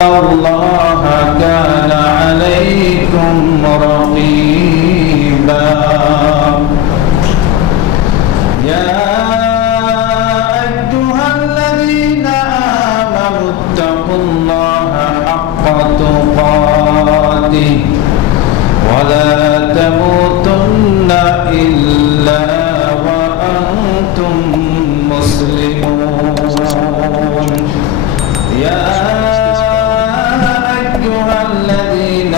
الله كان عليكم رقيبا يا أيها الذين آمنوا اتقوا الله حق تقاته ولا تموتن إلا وأنتم مسلمون يا أيها الذين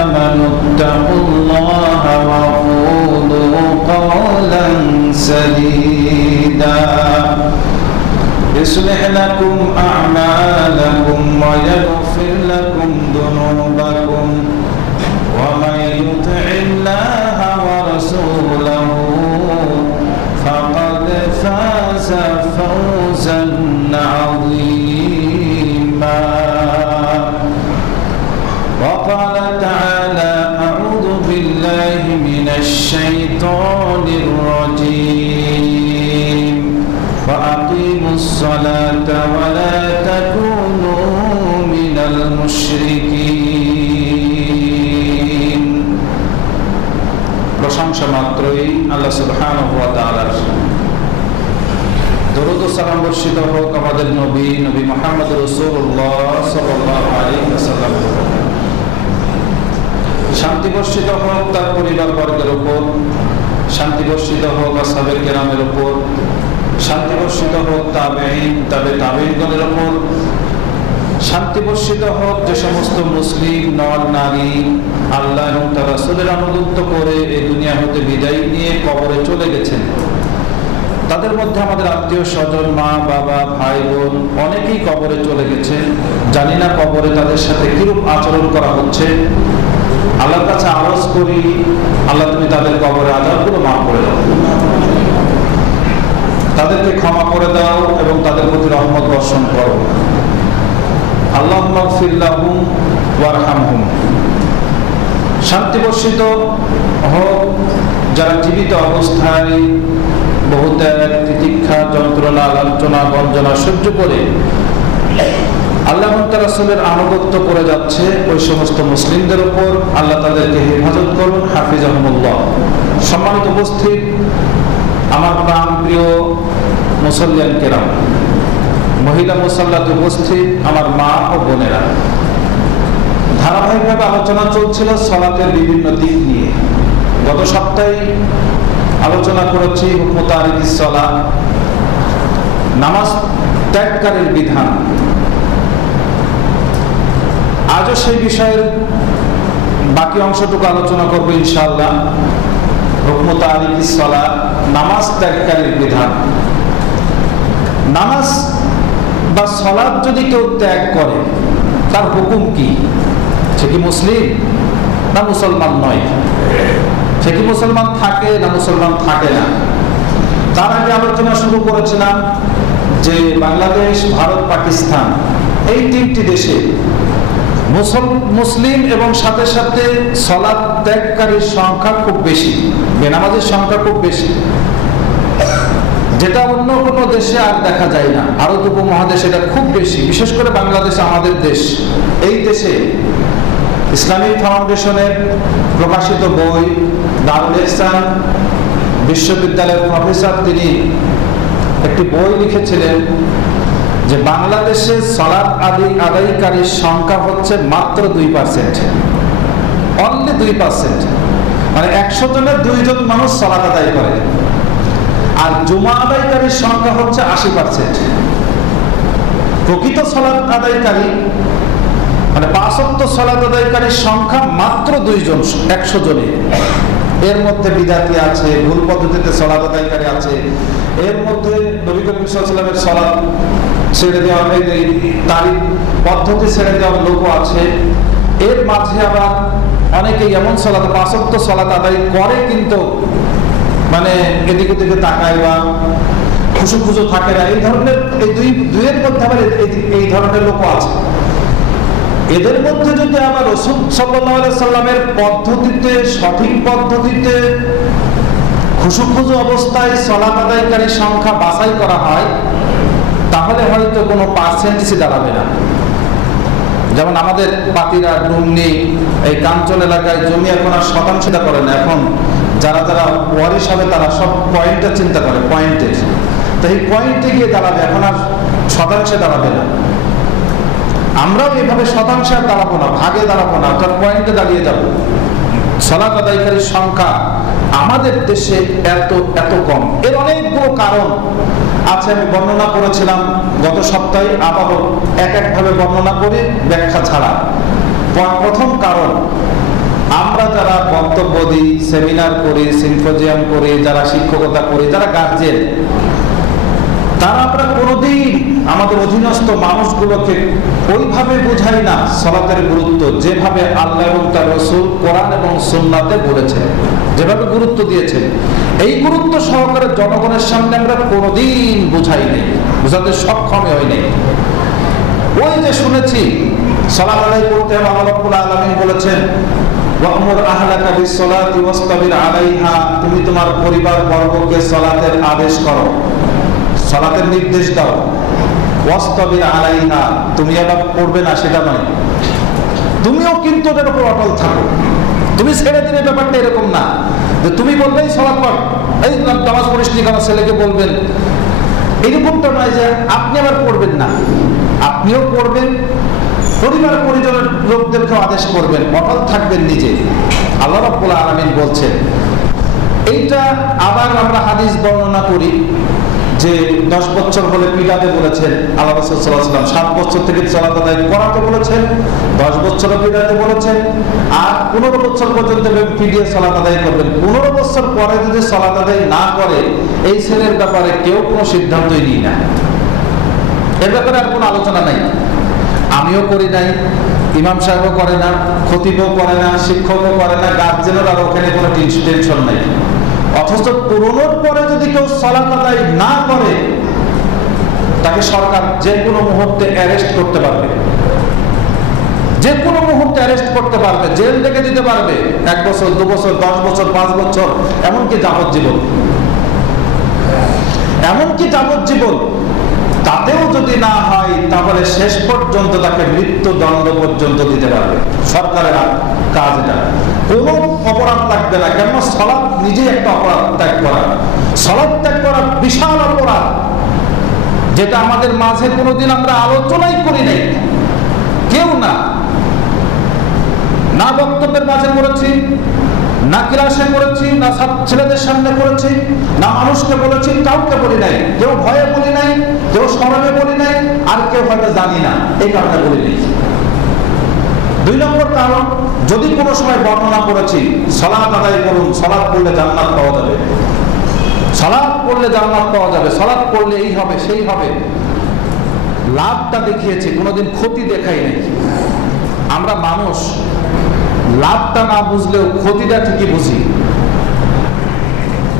آمنوا اتقوا الله وقولوا قولا سديدا يصلح لكم أعمالكم ويغفر لكم ذنوبكم ومن يطع الله ورسوله فقد فاز فوزا عظيما وقال تعالى أعوذ بالله من الشيطان الرجيم وأقيموا الصلاة ولا تكونوا من المشركين প্রশংসা মাত্রই আল্লাহ সুবহানাহু ওয়া তাআলার। দরুদ ও সালাম বর্ষিত হোক আমাদের নবী মুহাম্মদ রাসূলুল্লাহ সাল্লাল্লাহু আলাইহি ওয়াসাল্লাম। শান্তি বর্ষিত হোক তার পরিবার বর্গের উপর, শান্তি বর্ষিত হোক আসহাবে কেরামের উপর, শান্তি বর্ষিত হোক তাবেঈনগণের উপর, শান্তি বর্ষিত হোক যে সমস্ত মুসলিম নর নারী আল্লাহ এবং তার রাসূলের আনুগত্য করে এই দুনিয়া হতে বিদায় নিয়ে কবরে চলে গেছেন। তাদের মধ্যে আমাদের আত্মীয় স্বজন, মা বাবা, ভাই বোন অনেকেই কবরে চলে গেছেন। জানি না কবরে তাদের সাথে কিরূপ আচরণ করা হচ্ছে। আল্লাহর কাছে আরজ করি, আল্লাহ তুমি তাদের কবরে আযাবগুলো মাফ করে দাও, তাদেরকে ক্ষমা করে দাও এবং তাদের প্রতি রহমত বর্ষণ করো। আল্লাহুম্মা গফির লাহুম ওয়ারহামহুম। শান্তি বর্ষিত হোক যারা জীবিত অবস্থায় বহু ত্যাগ, তিতিক্ষা, যন্ত্রণা, লাঞ্ছনা, গঞ্জনা সহ্য করে আল্লাহ এবং তার রাসূলের আনুগত্য করে যাচ্ছে ওই সমস্ত মুসলিমদের উপর আল্লাহ তাদেরকে হেফাজত করুন, হাফিজাহুমুল্লাহ। সম্মানিত উপস্থিত, আমার প্রাণ প্রিয় মুসল্লিয়ান কেরাম, মহিলা মুসাল্লাতে উপস্থিত আমার মা ও বোনেরা, ধারাবাহিকভাবে আলোচনা চলছিল সালাতের বিভিন্ন দিক নিয়ে। গত সপ্তাহে আলোচনা করেছি হুকম তারিকিস সালাত, নামাজ ত্যাগকারীর বিধান। আজও সেই বিষয়ের বাকি অংশটুকু আলোচনা করব ইনশাআল্লাহ। হুকম তারিকিস সালাত, নামাজ ত্যাগকারীর বিধান। নামাজ বা সালাত যদি কেউ ত্যাগ করে তার হুকুম কি? সে কি মুসলিম না মুসলমান নয়? সে কি মুসলমান থাকে না মুসলমান থাকে না? তার আগে আলোচনা শুরু করেছিলাম যে বাংলাদেশ, ভারত, পাকিস্তান এই তিনটি দেশে মুসলিম এবং সাথে সাথে সালাত ত্যাগকারীর সংখ্যা খুব বেশি, বেনামাজের সংখ্যা খুব বেশি, যেটা অন্য কোনো দেশে আর দেখা যায় না। ভারত উপমহাদেশে এটা খুব বেশি, বিশেষ করে বাংলাদেশ আমাদের দেশ। এই দেশে ইসলামিক ফাউন্ডেশনের প্রকাশিত বই, দারুল ইহসান বিশ্ববিদ্যালয়ের প্রফেসর তিনি একটি বই লিখেছিলেন যে বাংলাদেশে সালাত আদায়কারীর সংখ্যা হচ্ছে মাত্র 2%, অনলি 2%। মানে 100 জনের 2 জন মানুষ সালাত আদায় করে, আর জুমা আদায়কারীর সংখ্যা হচ্ছে 80%। প্রকৃত সালাত আদায়কারী মানে 5 ওয়াক্ত সালাত আদায়কারীর সংখ্যা মাত্র 2 জন 100 জনে। এর মধ্যে বিদাতি আছে, ভুল পদ্ধতিতে সালাত আদায়কারী আছে, এর মধ্যে নবী করিম সাল্লাল্লাহু আলাইহি ওয়াসাল্লামের সালাত ছেড়ে দেওয়া, তারই পদ্ধতি ছেড়ে দেওয়ার লোকও আছে। এর মাঝে আবার অনেকেই এমন সালাত 5 ওয়াক্ত সালাত আদায় করে কিন্তু মানে এদিক ওদিকে তাকায় বা খুশু থাকে না, এই ধরনের এই দুইয়ের মধ্যে আবার এই ধরনের লোকও আছে। এদের মধ্যে যদি আবার রাসূল সাল্লাল্লাহু আলাইহি সাল্লামের পদ্ধতিতে, সঠিক পদ্ধতিতে খুশু অবস্থায় সালাত আদায়কারীর সংখ্যা বাছাই করা হয়, তাহলে হয়তো কোনো পার্সেন্টেজে দাঁড়াবে না। যেমন আমাদের পাতিরা, ডুমনি, এই কাঞ্চন এলাকায় জমি এখন আর শতাংশটা করে না, এখন যারা যারা ওয়ারিশ হবে তারা সব পয়েন্টে চিন্তা করে, পয়েন্টের। তো এই পয়েন্টে গিয়ে দাঁড়াবে, এখন আর শতাংশে দাঁড়াবে না। আমরাও এইভাবে শতাংশে দাঁড়াবো না, ভাগে দাঁড়াবো না, অর্থাৎ পয়েন্টে দাঁড়িয়ে যাব। সালাত আদায়কারীর সংখ্যা আমাদের দেশে এত এত কম। এর অনেকগুলো কারণ আছে, আমি বর্ণনা করেছিলাম গত সপ্তাহে, আবারও এক একভাবে বর্ণনা করি ব্যাখ্যা ছাড়া। প্রথম কারণ, আমরা যারা বক্তব্য দিই, সেমিনার করি, সিম্পোজিয়াম করি, যারা শিক্ষকতা করি, যারা গার্জেন, তারা আমরা কোনোদিন আমাদের অধীনস্থ মানুষগুলোকে ওইভাবে বোঝাই না সালাতের গুরুত্ব, যেভাবে আল্লাহ এবং তার রাসূল কোরআন এবং সুন্নাতে বলেছেন, যেভাবে গুরুত্ব দিয়েছেন। এই গুরুত্ব সহকারে জনগণের সামনে আমরা কোনোদিন বোঝাই নেই, বোঝাতে সক্ষম হই নাই। ওই যে শুনেছি সালাত আদায় করতে হবে, আল্লাহ রাব্বুল আলামিন বলেছেন ওয়া'মুর আহলাকা বিস-সালাতি ওয়াসতাবির আলাইহা, তুমি তোমার পরিবার বর্গকে সালাতের আদেশ করো, সালাতের নির্দেশ দাও। ওয়াসতাবির আলাইহা, তুমি আবার পড়বে না সেটা নয়, তুমিও কিন্তু এটার উপর অটল থাকো। তুমি ছেড়ে দিলে ব্যাপারটা এরকম না যে তুমি বললেই সালাত পড়, এই নামাজ পড়িস নি কেন ছেলেকে বলবেন, এরকমটা নয় যে আপনি আবার পড়বেন না, আপনিও পড়বেন, পরিবার পরিজনের লোকদেরকে আদেশ করবেন, অটল থাকবেন নিজে। আল্লাহ রাব্বুল আলামিন বলছেন এইটা। আবার আমরা হাদিস বর্ণনা করি যে 10 বছর হলে পিটাতে বলেছেন আল্লাহ রাসূল সাল্লাল্লাহু আলাইহি ওয়াসাল্লাম, 7 বছর থেকে সালাত আদায় করাতে বলেছেন, 10 বছরে পিটাতে বলেছেন, আর 15 বছর পর্যন্ত পিটিয়ে সালাত আদায় করবেন। 15 বছর পরে যদি সালাত আদায় না করে, এই ছেলের ব্যাপারে কেউ কোনো সিদ্ধান্তই নিই না, এর ব্যাপারে আর কোনো আলোচনা নাই। আমিও করি নাই, ইমাম সাহেবও করে না, খতিবও করে না, শিক্ষকও করে না, গার্জেনের আর ওখানে কোনো টেনশন নাই। অথচ পুরোনোর পরে যদি কেউ সালাত আদায় না করে, তাকে সরকার যে কোনো মুহূর্তে অ্যারেস্ট করতে পারবে, যে কোনো মুহূর্তে অ্যারেস্ট করতে পারবে, জেল থেকে দিতে পারবে 1 বছর, 2 বছর, 10 বছর, 5 বছর, এমনকি যাবজ্জীবন, এমনকি যাবজ্জীবন। তাতেও যদি না হয়, তাহলে শেষ পর্যন্ত তাকে মৃত্যুদণ্ড পর্যন্ত দিতে পারবে সরকারের কাজ। এটা কোনো অপরাধ লাগবে না, কেন সালাত নিজেই একটা অপরাধ ত্যাগ করা। সালাত ত্যাগ করা বিশাল অপরাধ, যেটা আমাদের মাঝে কোনোদিন আমরা আলোচনাই করি নাই, কেউ না, না বক্তব্যের মাঝে করেছি, না ক্লাসে করেছি, না ছেলেদের সামনে করেছি, না মানুষকে বলেছি, কাউকে বলি নাই, কেউ ভয়ে বলি নাই, কেউ শরমে বলি নাই, আর কেউ হয়তো জানি না, এই কারণে বলি নাই। 2 নম্বর কারণ, যদি কোনো সময় বর্ণনা করেছি সালাত আদায় করুন, সালাত পড়লে জান্নাত পাওয়া যাবে, সালাত পড়লে জান্নাত পাওয়া যাবে, সালাত পড়লে এই হবে সেই হবে, লাভটা দেখিয়েছি, কোনোদিন ক্ষতি দেখাই নাই। আমরা মানুষ লাভটা না বুঝলেও ক্ষতিটা ঠিকই বুঝি,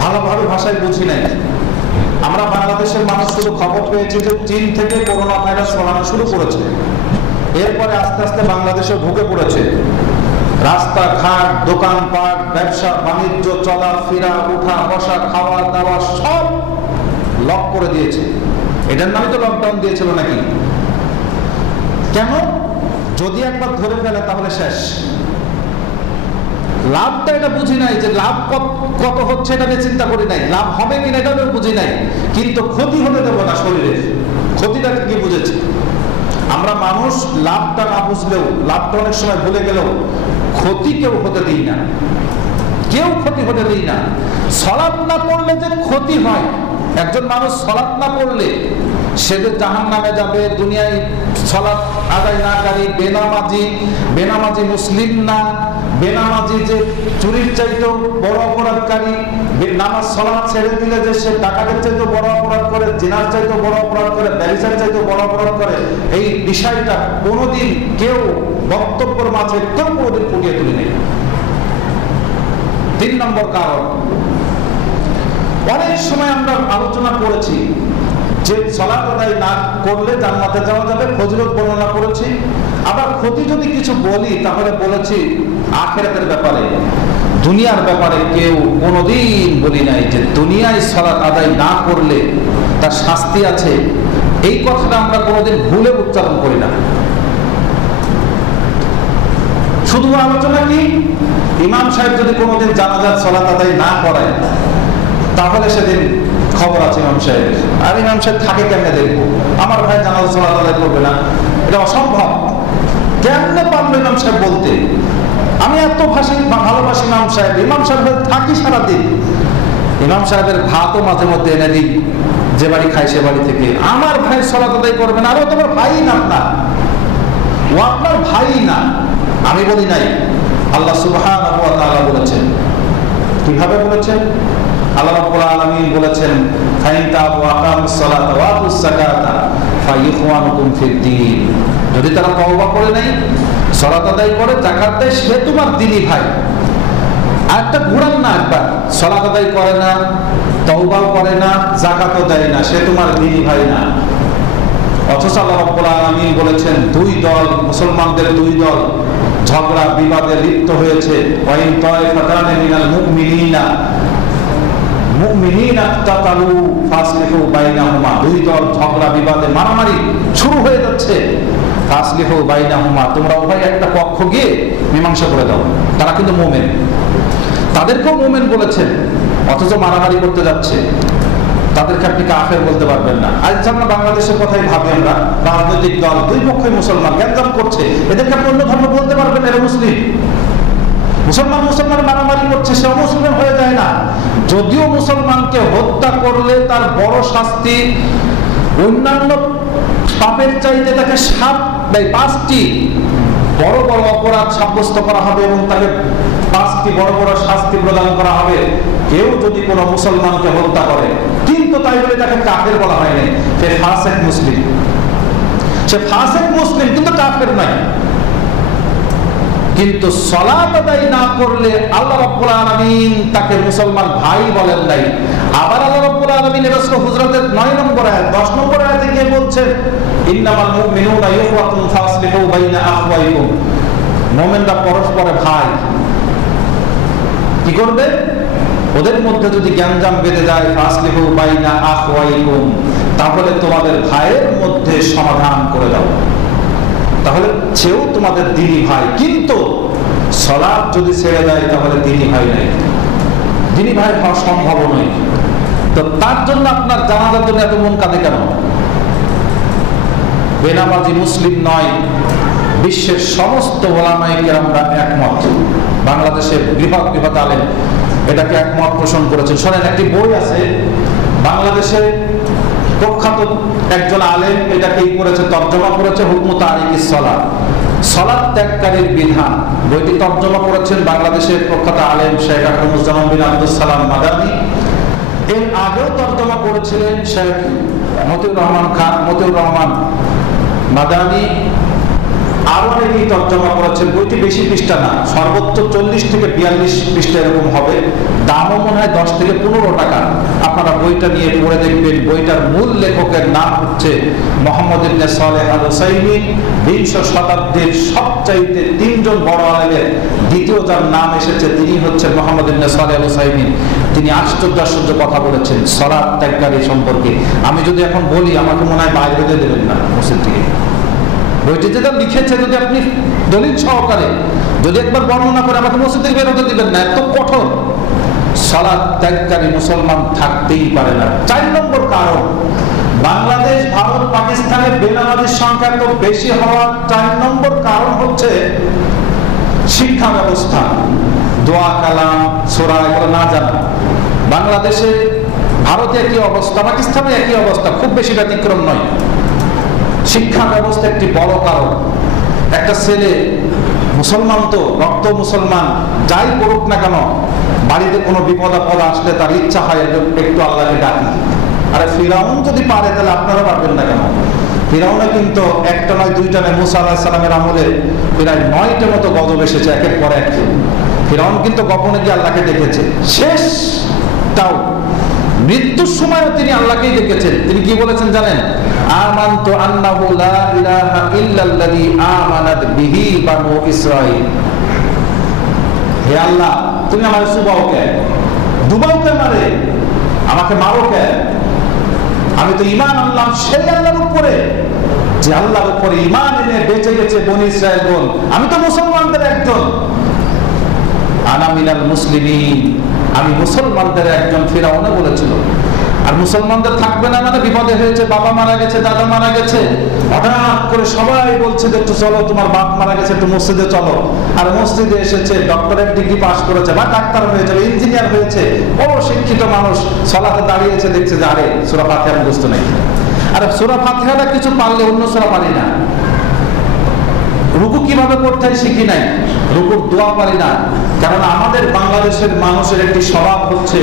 ভালোভাবে ভাষায় বুঝি নাই। আমরা বাংলাদেশের মানুষ শুধু খবর পেয়েছি যে চীন থেকে করোনা ভাইরাস ছড়ানো শুরু করেছে, এরপরে আস্তে আস্তে বাংলাদেশে ঢুকে পড়েছে। রাস্তাঘাট, দোকানপাট, ব্যবসা বাণিজ্য, চলাফেরা, উঠা বসা, খাওয়া দাওয়া সব লক করে দিয়েছে। এটার নামে তো লকডাউন দিয়েছিল নাকি? কেন? যদি একবার ধরে ফেলে তাহলে শেষ। লাভটা এটা বুঝি নাই, যে লাভ কত হচ্ছে এটা নিয়ে চিন্তা করি নাই, লাভ হবে কিনা এটা বুঝি নাই, কিন্তু ক্ষতি হতে দেবো না শরীরের, ক্ষতিটা কি বুঝেছি। আমরা মানুষ লাভটা না বুঝলেও, লাভটা অনেক সময় ভুলে গেলেও ক্ষতি কেউ হতে দিই না, কেউ ক্ষতি হতে দিই না। সালাত না পড়লে যে ক্ষতি হয়, একজন মানুষ সালাত না পড়লে সে যে জাহান্নামে যাবে, দুনিয়ায় সালাত আদায় নাকারী, বেনামাজি মুসলিম না, বেনামাজি যে চুরির চাইতেও বড় অপরাধকারী, নামাজ সালাত ছেড়ে দিলে যে সে ডাকাতের চাইতেও বড় অপরাধ করে, জিনার চাইতেও বড় অপরাধ করে, ব্যভিচার চাইতেও বড় অপরাধ করে, এই বিষয়টা কোনোদিন কেউ বক্তব্যের মাঝে কেউ কোনোদিন ফুটিয়ে তুলে নেই। 3 নম্বর কারণ, অনেক সময় আমরা আলোচনা করেছি যে সালাত আদায় না করলে জান্নাতে যাওয়া যাবে, ফজিলত বর্ণনা করেছি। আবার ক্ষতি যদি কিছু বলি তাহলে বলেছি আখিরাতের ব্যাপারে, দুনিয়ার ব্যাপারে কেউ কোনোদিন বলি নাই যে দুনিয়ায় সালাত আদায় না করলে তার শাস্তি আছে। এই কথাটা আমরা কোনোদিন ভুলে উচ্চারণ করি না। শুধু আলোচনা কি, ইমাম সাহেব যদি কোনোদিন জানাজার সালাত আদায় না করায় তাহলে সেদিন খবর আছে ইমাম সাহেবের। আর ইমাম সাহেব থাকে কেমনে দেখবো, আমার ভাই জানাজার সালাত আদায় করবে না, এটা অসম্ভব। কেমনে পারলো ইমাম সাহেব বলতে, আমি এত ভালোবাসি ইমাম সাহেব, ইমাম সাহেবের থাকি সারাদিন, ইমাম সাহেবের ভাতও মাঝে মধ্যে এনে দিই, যে বাড়ি খাই সে বাড়ি থেকে। আমার ভাই সালাত আদায় করবে না, আরো তোমার ভাই না, ও আপনার ভাই না, আমি বলি নাই, আল্লাহ সুবহানাহু ওয়া তাআলা বলেছেন। কিভাবে বলেছেন? আল্লাহ রাব্বুল আলামিন বলেছেন, ফাইন তাবু ওয়া আকামুস সালাতা ওয়া আতুস যাকাতা ফাইখওয়ানুকুম ফিদ-দীন। যদি তারা তওবা করে নাই, সালাত আদায় করে, যাকাত দেয়, সে তোমার দ্বীনি ভাই। আরেকটা ঘুরান না, একবার সালাত আদায় করে না, তওবাও করে না, যাকাতও দেয় না, সে তোমার দ্বীনি ভাই না। অথচ আল্লাহ রাব্বুল আলামিন বলেছেন, দুই দল, মুসলমানদের দুই দল ঝগড়া বিবাদে লিপ্ত হয়েছে, ওয়াইন তায়ফাতানি মিনাল মুমিনিনা ইকতাতালু ফাসলিহু বাইনাহুমা, দুই দল ঝগড়া বিবাদে মারামারি শুরু হয়ে যাচ্ছে, ফাসলিহু বাইনাহুমা, তোমরা উভয় একটা পক্ষ গিয়ে মীমাংসা করে দাও। তারা কিন্তু মুমিন, তাদেরকেও মুমিন বলেছেন, অথচ মারামারি করতে যাচ্ছে। তাদেরকে আপনি কাফের বলতে পারবেন না। আজ আমরা বাংলাদেশের কথাই ভাবি, আমরা রাজনৈতিক দল দুই পক্ষই মুসলমান গ্যাঞ্জাম করছে, এদেরকে আপনি অন্য ধর্ম বলতে পারবেন না, এরা মুসলিম। মুসলমান মারামারি করছে, সে অমুসলিম হয়ে যায় না। যদিও মুসলমানকে হত্যা করলে তার বড় শাস্তি অন্যান্য পাপের চাইতে তাকে 5টি বড় বড় অপরাধ সাব্যস্ত করা হবে এবং তাকে 5টি বড় বড় শাস্তি প্রদান করা হবে কেউ যদি কোনো মুসলমানকে হত্যা করে। কিন্তু তাই বলে তাকে কাফের বলা হয়নি, সে ফাসিক মুসলিম, সে ফাসিক মুসলিম কিন্তু কাফের নয়। কিন্তু সালাত আদায় না করলে আল্লাহ রাব্বুল আলামিন তাকে মুসলমান ভাই বলেন নাই। আবার আল্লাহ রাব্বুল আলামিন সূরা হুজরাতের 9 নম্বর আয়াত 10 নম্বর আয়াতে গিয়ে বলছেন, ইন্নামাল মুমিনুনা ইখওয়াতুন ফাসলিহু বাইনা আখওয়াইকুম, মুমিনরা পরস্পরের ভাই। কি করবে? ওদের মধ্যে যদি গ্যাঞ্জাম বেঁধে যায়, ফাসলিহু বাইনা আখওয়াইকুম, তাহলে তোমাদের ভাইয়ের মধ্যে সমাধান করে দাও। তাহলে সেও তোমাদের দ্বীনি ভাই। কিন্তু সালাত যদি ছেড়ে দেয় তাহলে দ্বীনি ভাই নাই, দ্বীনি ভাই হওয়া সম্ভব নয়। তো তার জন্য আপনার জানাজার জন্য এত মন কাঁদে কেন? বেনামাজি মুসলিম নয়, বিশ্বের সমস্ত ওলামায়ে কেরামরা একমত। বাংলাদেশের বৃহৎ বৃহৎ আলেম এটাকে একমত পোষণ করেছেন। শোনেন, একটি বই আছে বাংলাদেশে, প্রখ্যাত একজন আলেম এটাকে করেছে, তর্জমা করেছে, হুকমু তারিকিস সালাত, সালাত ত্যাগকারীর বিধান। বইটি তর্জমা করেছেন বাংলাদেশের প্রখ্যাত আলেম শেখ আকরামুজ্জামান বিন আব্দুস সালাম মাদানী। এর আগেও তর্জমা করেছিলেন শেখ মতিউর রহমান মাদানী। আরো অনেকেই তর্জমা করেছেন। বইটি বেশি পৃষ্ঠা না, সর্বোচ্চ 40 থেকে 42 পৃষ্ঠা এরকম হবে। দামও মনে হয় 10 থেকে 15 টাকা। আপনারা বইটা নিয়ে পড়ে দেখবেন। বইটার মূল লেখকের নাম হচ্ছে মুহাম্মদ ইবনে সালেহ আল উসাইমিন। 20 শতাব্দীর সবচাইতে 3 জন বড় আলেমের দ্বিতীয় যার নাম এসেছে তিনি হচ্ছেন মুহাম্মদ ইবনে সালেহ আল উসাইমিন। তিনি আশ্চর্য কথা বলেছেন সালাত ত্যাগকারী সম্পর্কে। আমি যদি এখন বলি আমাকে মনে হয় বাইরে দিয়ে দেবেন না মসজিদ থেকে। বইটি যেটা লিখেছে যদি আপনি দলিল সহকারে যদি একবার বর্ণনা করে আমাকে মসজিদ থেকে বের হতে দিবেন না, এত কঠোর। সালাত ত্যাগকারী মুসলমান থাকতেই পারে না। 4 নম্বর কারণ, বাংলাদেশ, ভারত, পাকিস্তানের বেনামাজির সংখ্যা এত বেশি হওয়ার 4 নম্বর কারণ হচ্ছে শিক্ষা ব্যবস্থা। দোয়া কালাম সূরা এগুলো না জানা। বাংলাদেশে, ভারতে একই অবস্থা, পাকিস্তানে একই অবস্থা, খুব বেশি ব্যতিক্রম নয়। শিক্ষা ব্যবস্থা একটি বড় কারণ। একটা ছেলে মুসলমান, তো রক্ত মুসলমান, যাই করুক না কেন, বাড়িতে কোনো বিপদ আপদ আসলে তার ইচ্ছা হয় একটু আল্লাহকে ডাকি। আরে ফিরাউন যদি পারে তাহলে আপনারা পারবেন না কেন? ফিরাউনে কিন্তু একটা নয়, দুইটা নয়, মুসা আলাইহিস সালামের আমলে প্রায় 9টা মতো গজব এসেছে একের পর এক। ফিরাউন কিন্তু গোপনে গিয়ে আল্লাহকে ডেকেছে। শেষটাও মৃত্যুর সময়ও তিনি আল্লাহকেই ডেকেছেন। তিনি কি বলেছেন জানেন? আমানতু আন্নাহু লা ইলাহা ইল্লাল্লাযী আমানাত বিহি বানু ইসরাঈল। হে আল্লাহ, তুমি আমাকে সুবাও কে, দুবাও কে মারে, আমাকে মারো কে? আমি তো ঈমান আনলাম সেই আল্লাহর উপরে যে আল্লাহর উপরে ঈমান এনে বেঁচে গেছে বনী ইসরাঈলগণ, আমি তো মুসলমানদের একজন, আনা মিনাল মুসলিমিন, আমি মুসলমানদের একজন, ফিরআউনও বলেছিল। আর মুসলমানদের থাকবে না মানে বিপদে হয়েছে, বাবা মারা গেছে, দাদা মারা গেছে, হঠাৎ করে সবাই বলছে যে একটু চলো, তোমার বাপ মারা গেছে, একটু মসজিদে চলো। আর মসজিদে এসেছে, ডক্টরেট ডিগ্রি পাস করেছে বা ডাক্তার হয়েছে, ইঞ্জিনিয়ার হয়েছে, বড় শিক্ষিত মানুষ, সালাতে দাঁড়িয়েছে, দেখছে যে আরে সূরা ফাতিহা মুখস্থ নেই। আরে সূরা ফাতিহাটা কিছু পারলে অন্য সূরা পারি না, রুকু কিভাবে করতে হয় শিখি নাই, রুকুর দোয়া পারি না। কারণ আমাদের বাংলাদেশের মানুষের একটি স্বভাব হচ্ছে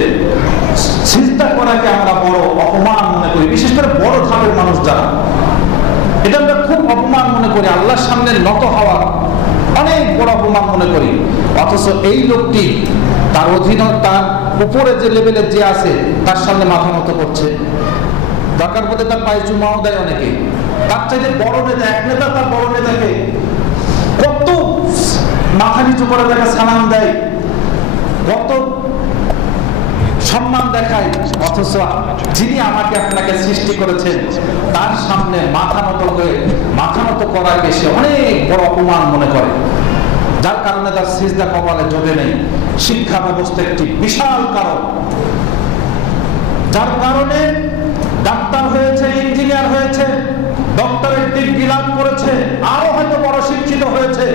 সিজদা করাকে আমরা বড় অপমান মনে করি, বিশেষ করে বড় ধাপের মানুষ যারা, এটা আমরা খুব অপমান মনে করি, আল্লাহর সামনে নত হওয়া অনেক বড় অপমান মনে করি। অথচ এই লোকটি তার অধীন, তার উপরে যে লেভেলে যে আছে তার সামনে মাথা নত করছে, দরকার পড়ে তার পায়ে চুমাও দেয় অনেকে। তার চাইতে বড় নেতা, এক নেতা তার বড় নেতাকে কত মাথা নিচু করে তাকে সালাম দেয়, কত সম্মান দেখায়। অথচ যিনি আমাকে আপনাকে সৃষ্টি করেছেন তার সামনে মাথা নত করাকে সে অনেক বড় অপমান মনে করে, যার কারণে তার সিজদা কপালে জোটে নেই। শিক্ষা ব্যবস্থা একটি বিশাল কারণ, যার কারণে ডাক্তার হয়েছে, ইঞ্জিনিয়ার হয়েছে, ডক্টরেট ডিগ্রি লাভ করেছে, আরো হয়তো বড় শিক্ষিত হয়েছে,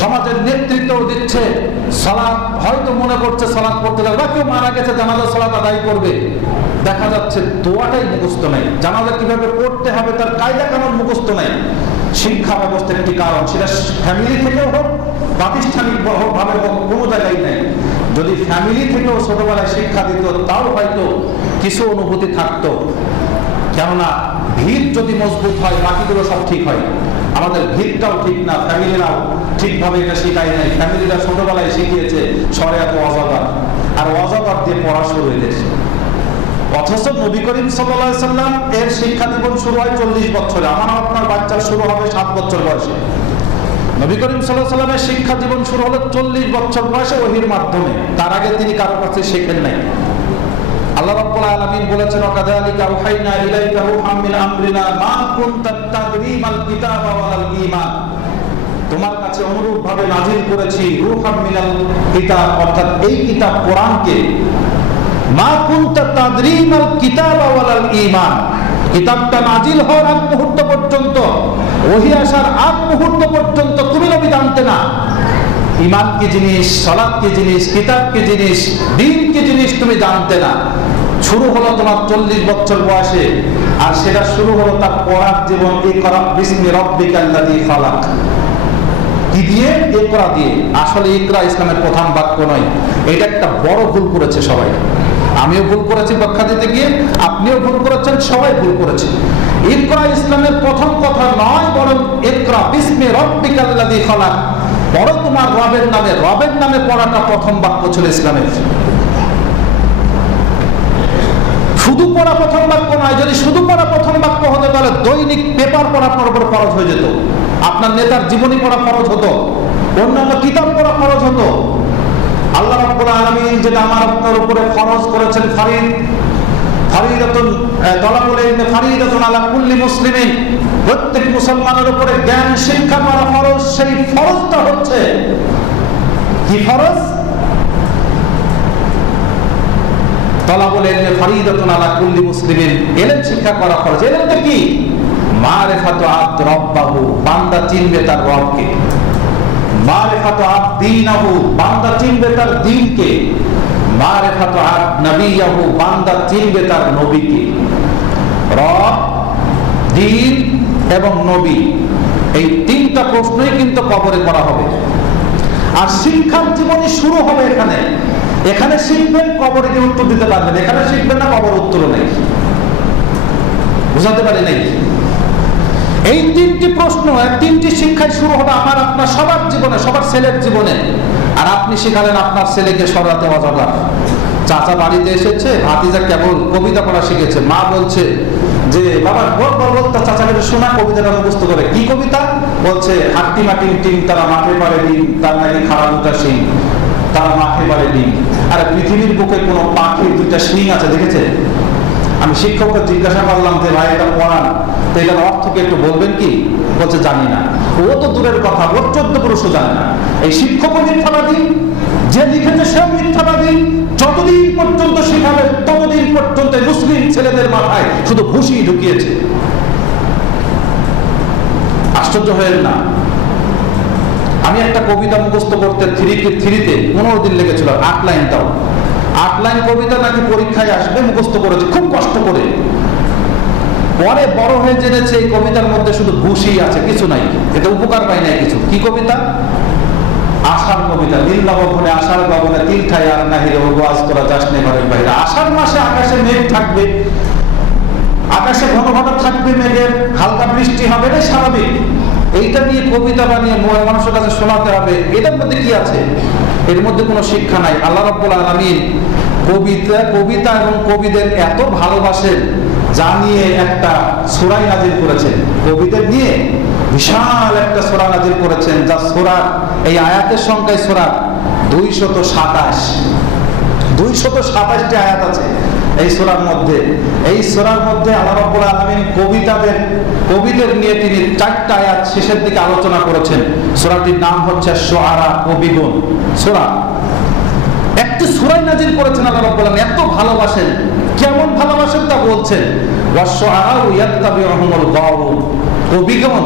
সমাজের নেতৃত্ব দিচ্ছে, সালাত হয়তো মনে করছে সালাত পড়তে লাগবে, বা কেউ মারা গেছে জানাজা সালাত আদায় করবে, দেখা যাচ্ছে দোয়াটাই মুখস্থ নাই, জানাজা কিভাবে পড়তে হবে তার কায়দা কানুন মুখস্থ নাই। শিক্ষা ব্যবস্থা একটি কারণ, সেটা ফ্যামিলি থেকেও হোক, প্রাতিষ্ঠানিক ভাবে হোক, কোনো জায়গায় নেই। যদি ফ্যামিলি থেকেও ছোটবেলায় শিক্ষা দিত তাও হয়তো কিছু অনুভূতি থাকতো, কেননা ভিত যদি মজবুত হয় বাকিগুলো সব ঠিক হয়। আমাদের ভিতটাও ঠিক না, ফ্যামিলিরাও ঠিকভাবে এটা শিখায় নাই, ফ্যামিলিরা ছোটবেলায় শিখিয়েছে শরিয়াত ওয়াজাবাত, আর ওয়াজাবাত দিয়ে পড়া শুরু হয়েছে। অথচ নবী করিম সাল্লাল্লাহু আলাইহি সাল্লাম এর শিক্ষা জীবন শুরু হয় 40 বছরে, আমার আপনার বাচ্চার শুরু হবে 7 বছর বয়সে। নবী করিম সাল্লাল্লাহু আলাইহি সাল্লামের শিক্ষা জীবন শুরু হলো 40 বছর বয়সে ওহীর মাধ্যমে, তার আগে তিনি কারো কাছে শেখেন নাই। আল্লাহ রাব্বুল আলামিন বলেছেন, ওয়াকাযালিকা আওহাইনা ইলাইকা রূহাম মিন আমরিনা মা কুনতা তাদরিমাল কিতাবা ওয়ালাল ঈমান, তোমার কাছে অনুরূপ ভাবে নাযিল করেছি রূহাম মিনাল কিতাব, অর্থাৎ এই কিতাব কোরআনকে, মা কুনতা তাদরিমাল কিতাবা ওয়ালাল ঈমান, কিতাবটা নাযিল হওয়ার আগ মুহূর্ত পর্যন্ত, ওহী আসার আগ মুহূর্ত পর্যন্ত তুমি নবী জানতে না ঈমান কি জিনিস, সালাত কি জিনিস, কিতাব কি জিনিস, দ্বীন কি জিনিস তুমি জানতে না। শুরু হলো তোমার 40 বছর বয়সে, আর সেটা শুরু হলো তার পড়ার জীবন। ইকরা বিসমি রাব্বিকাল্লাযী খালাক, কি দিয়ে? ইকরা দিয়ে। আসলে ইকরা ইসলামের প্রধান বাক্য নয়, এটা একটা বড় ভুল করেছে সবাই। আমিও ভুল করেছি ব্যাখ্যা দিতে গিয়ে, আপনিও ভুল করেছেন, সবাই ভুল করেছে। ইকরা ইসলামের প্রথম কথা নয়, বরং ইকরা বিসমি রাব্বিকাল্লাযী খালাক, বড় তোমার রবের নামে পড়াটা প্রথম বাক্য ছিল ইসলামের। শুধু পড়া প্রথম বাক্য নয়, যদি শুধু পড়া প্রথম বাক্য হতো তাহলে দৈনিক পেপার পড়া ফরজ হয়ে যেত, আপনার নেতার জীবনী পড়া ফরজ হতো, অন্যান্য কিতাব পড়া ফরজ হতো। আল্লাহ রাব্বুল আলামিন যেটা আমার আপনার উপরে ফরজ করেছেন, ফারিদাতুন তালাবুল ইলমি ফারিদাতুন আলা কুল্লি মুসলিমিন, প্রত্যেক মুসলমানের উপরে জ্ঞান শিক্ষা করা ফরজ। সেই ফরজটা হচ্ছে কি ফরজ? তালাবুল ইলমি ফারিদাতুন আলা কুল্লি মুসলিমিন, ইলম শিক্ষা করা ফরজ। ইলমটা কি? মারিফাতু আবদ রাব্বাহু, বান্দা চিনবে তার রবকে। মারিফাতু আবদ দীনাহু, বান্দা চিনবে তার দ্বীনকে। মারিফাতু আবদ নবিয়াহু, বান্দা চিনবে তার নবীকে। রব, দ্বীন এবং নবী, এই তিনটা প্রশ্নই কিন্তু কবরে করা হবে। আর শিক্ষার জীবনী শুরু হবে এখানে শিখবেন, কবরে গিয়ে উত্তর দিতে পারবেন। এখানে শিখবেন না, কবর উত্তরও নেই। বুঝাতে পারি নাই? এই তিনটি প্রশ্ন, তিনটি শিক্ষায় শুরু হবে আমার আপনার সবার জীবনে, সবার ছেলের জীবনে। আর আপনি শিখালেন আপনার ছেলেকে সরাতে অজানা। চাচা বাড়িতে এসেছে, ভাতিজা কেবল কবিতা পড়া শিখেছে, মা বলছে যে বাবা বলতে চাচাকে শোনা, কবিতাটা মুখস্থ করে। কি কবিতা? বলছে হাট্টি মাটি টিম, তারা মাঠে পারে ডিম, তার নাকি খারাপ দুটা শিং, তারা মাঠে পারে ডিম। আর পৃথিবীর বুকে কোন পাখির দুইটা শিং আছে দেখেছে? আমি শিক্ষককে জিজ্ঞাসা করলাম যে ভাই এটা পড়ান, তো এটার অর্থ কি একটু বলবেন কি? বলছে জানি না। ও তো দূরের কথা, ওর 14 পুরুষও জানে না। এই শিক্ষকও মিথ্যাবাদী, যে লিখেছে সেও মিথ্যাবাদী। যতদিন পর্যন্ত শেখাবে ততদিন পর্যন্ত মুসলিম ছেলেদের মাথায় শুধু ঘুষি ঢুকিয়েছে। আশ্চর্য হয়ে না। আমি একটা কবিতা মুখস্থ করতে 3তে 15 দিন লেগেছিল, 8 লাইনটাও। 8 লাইন কবিতা নাকি পরীক্ষায় আসবে, মুখস্থ করেছে খুব কষ্ট করে। পরে বড় হয়ে জেনেছে এই কবিতার মধ্যে শুধু ঘুষি আছে, কিছু নাই, এটা উপকার পাই নাই কিছু। কি কবিতা? আষাঢ় কবিতা। নীল নবঘনে আষাঢ় গগনে তিল ঠাই আর নাহিরে ও গোয়াজ তোরা যাসনে ঘরের বাইরে। আষাঢ় মাসে আকাশে মেঘ থাকবে, আকাশে ঘন ঘন থাকবে মেঘের, হালকা বৃষ্টি হবে, এটা স্বাভাবিক। এইটা নিয়ে কবিতা বানিয়ে মানুষের কাছে শোনাতে হবে, এটার মধ্যে কি আছে? এর মধ্যে কোনো শিক্ষা নাই। আল্লাহ রাব্বুল আলামিন কবিতা এবং কবিদের এত ভালোবাসেন, যা নিয়ে একটা সূরা নাজিল করেছেন। কবিদের নিয়ে বিশাল একটা সূরা নাজিল করেছেন, যা সূরা এই আয়াতের সংখ্যায় সূরা 227টি আয়াত আছে এই সূরার মধ্যে। এই সূরার মধ্যে আল্লাহ রাব্বুল আলামিন কবিদের নিয়ে তিনি 4টা আয়াত শেষের দিকে আলোচনা করেছেন। সূরাটির নাম হচ্ছে শুআরা, কবিগণ সূরা। একটি সূরা নাজিল করেছেন আল্লাহ রাব্বুল আলামিন, এত ভালোবাসেন। কেমন ভালোবাসেন তা বলছেন, ওয়াশ-শুআরা ইয়াত্তাবিউহুমুল গাওয়ুন। কবিগণ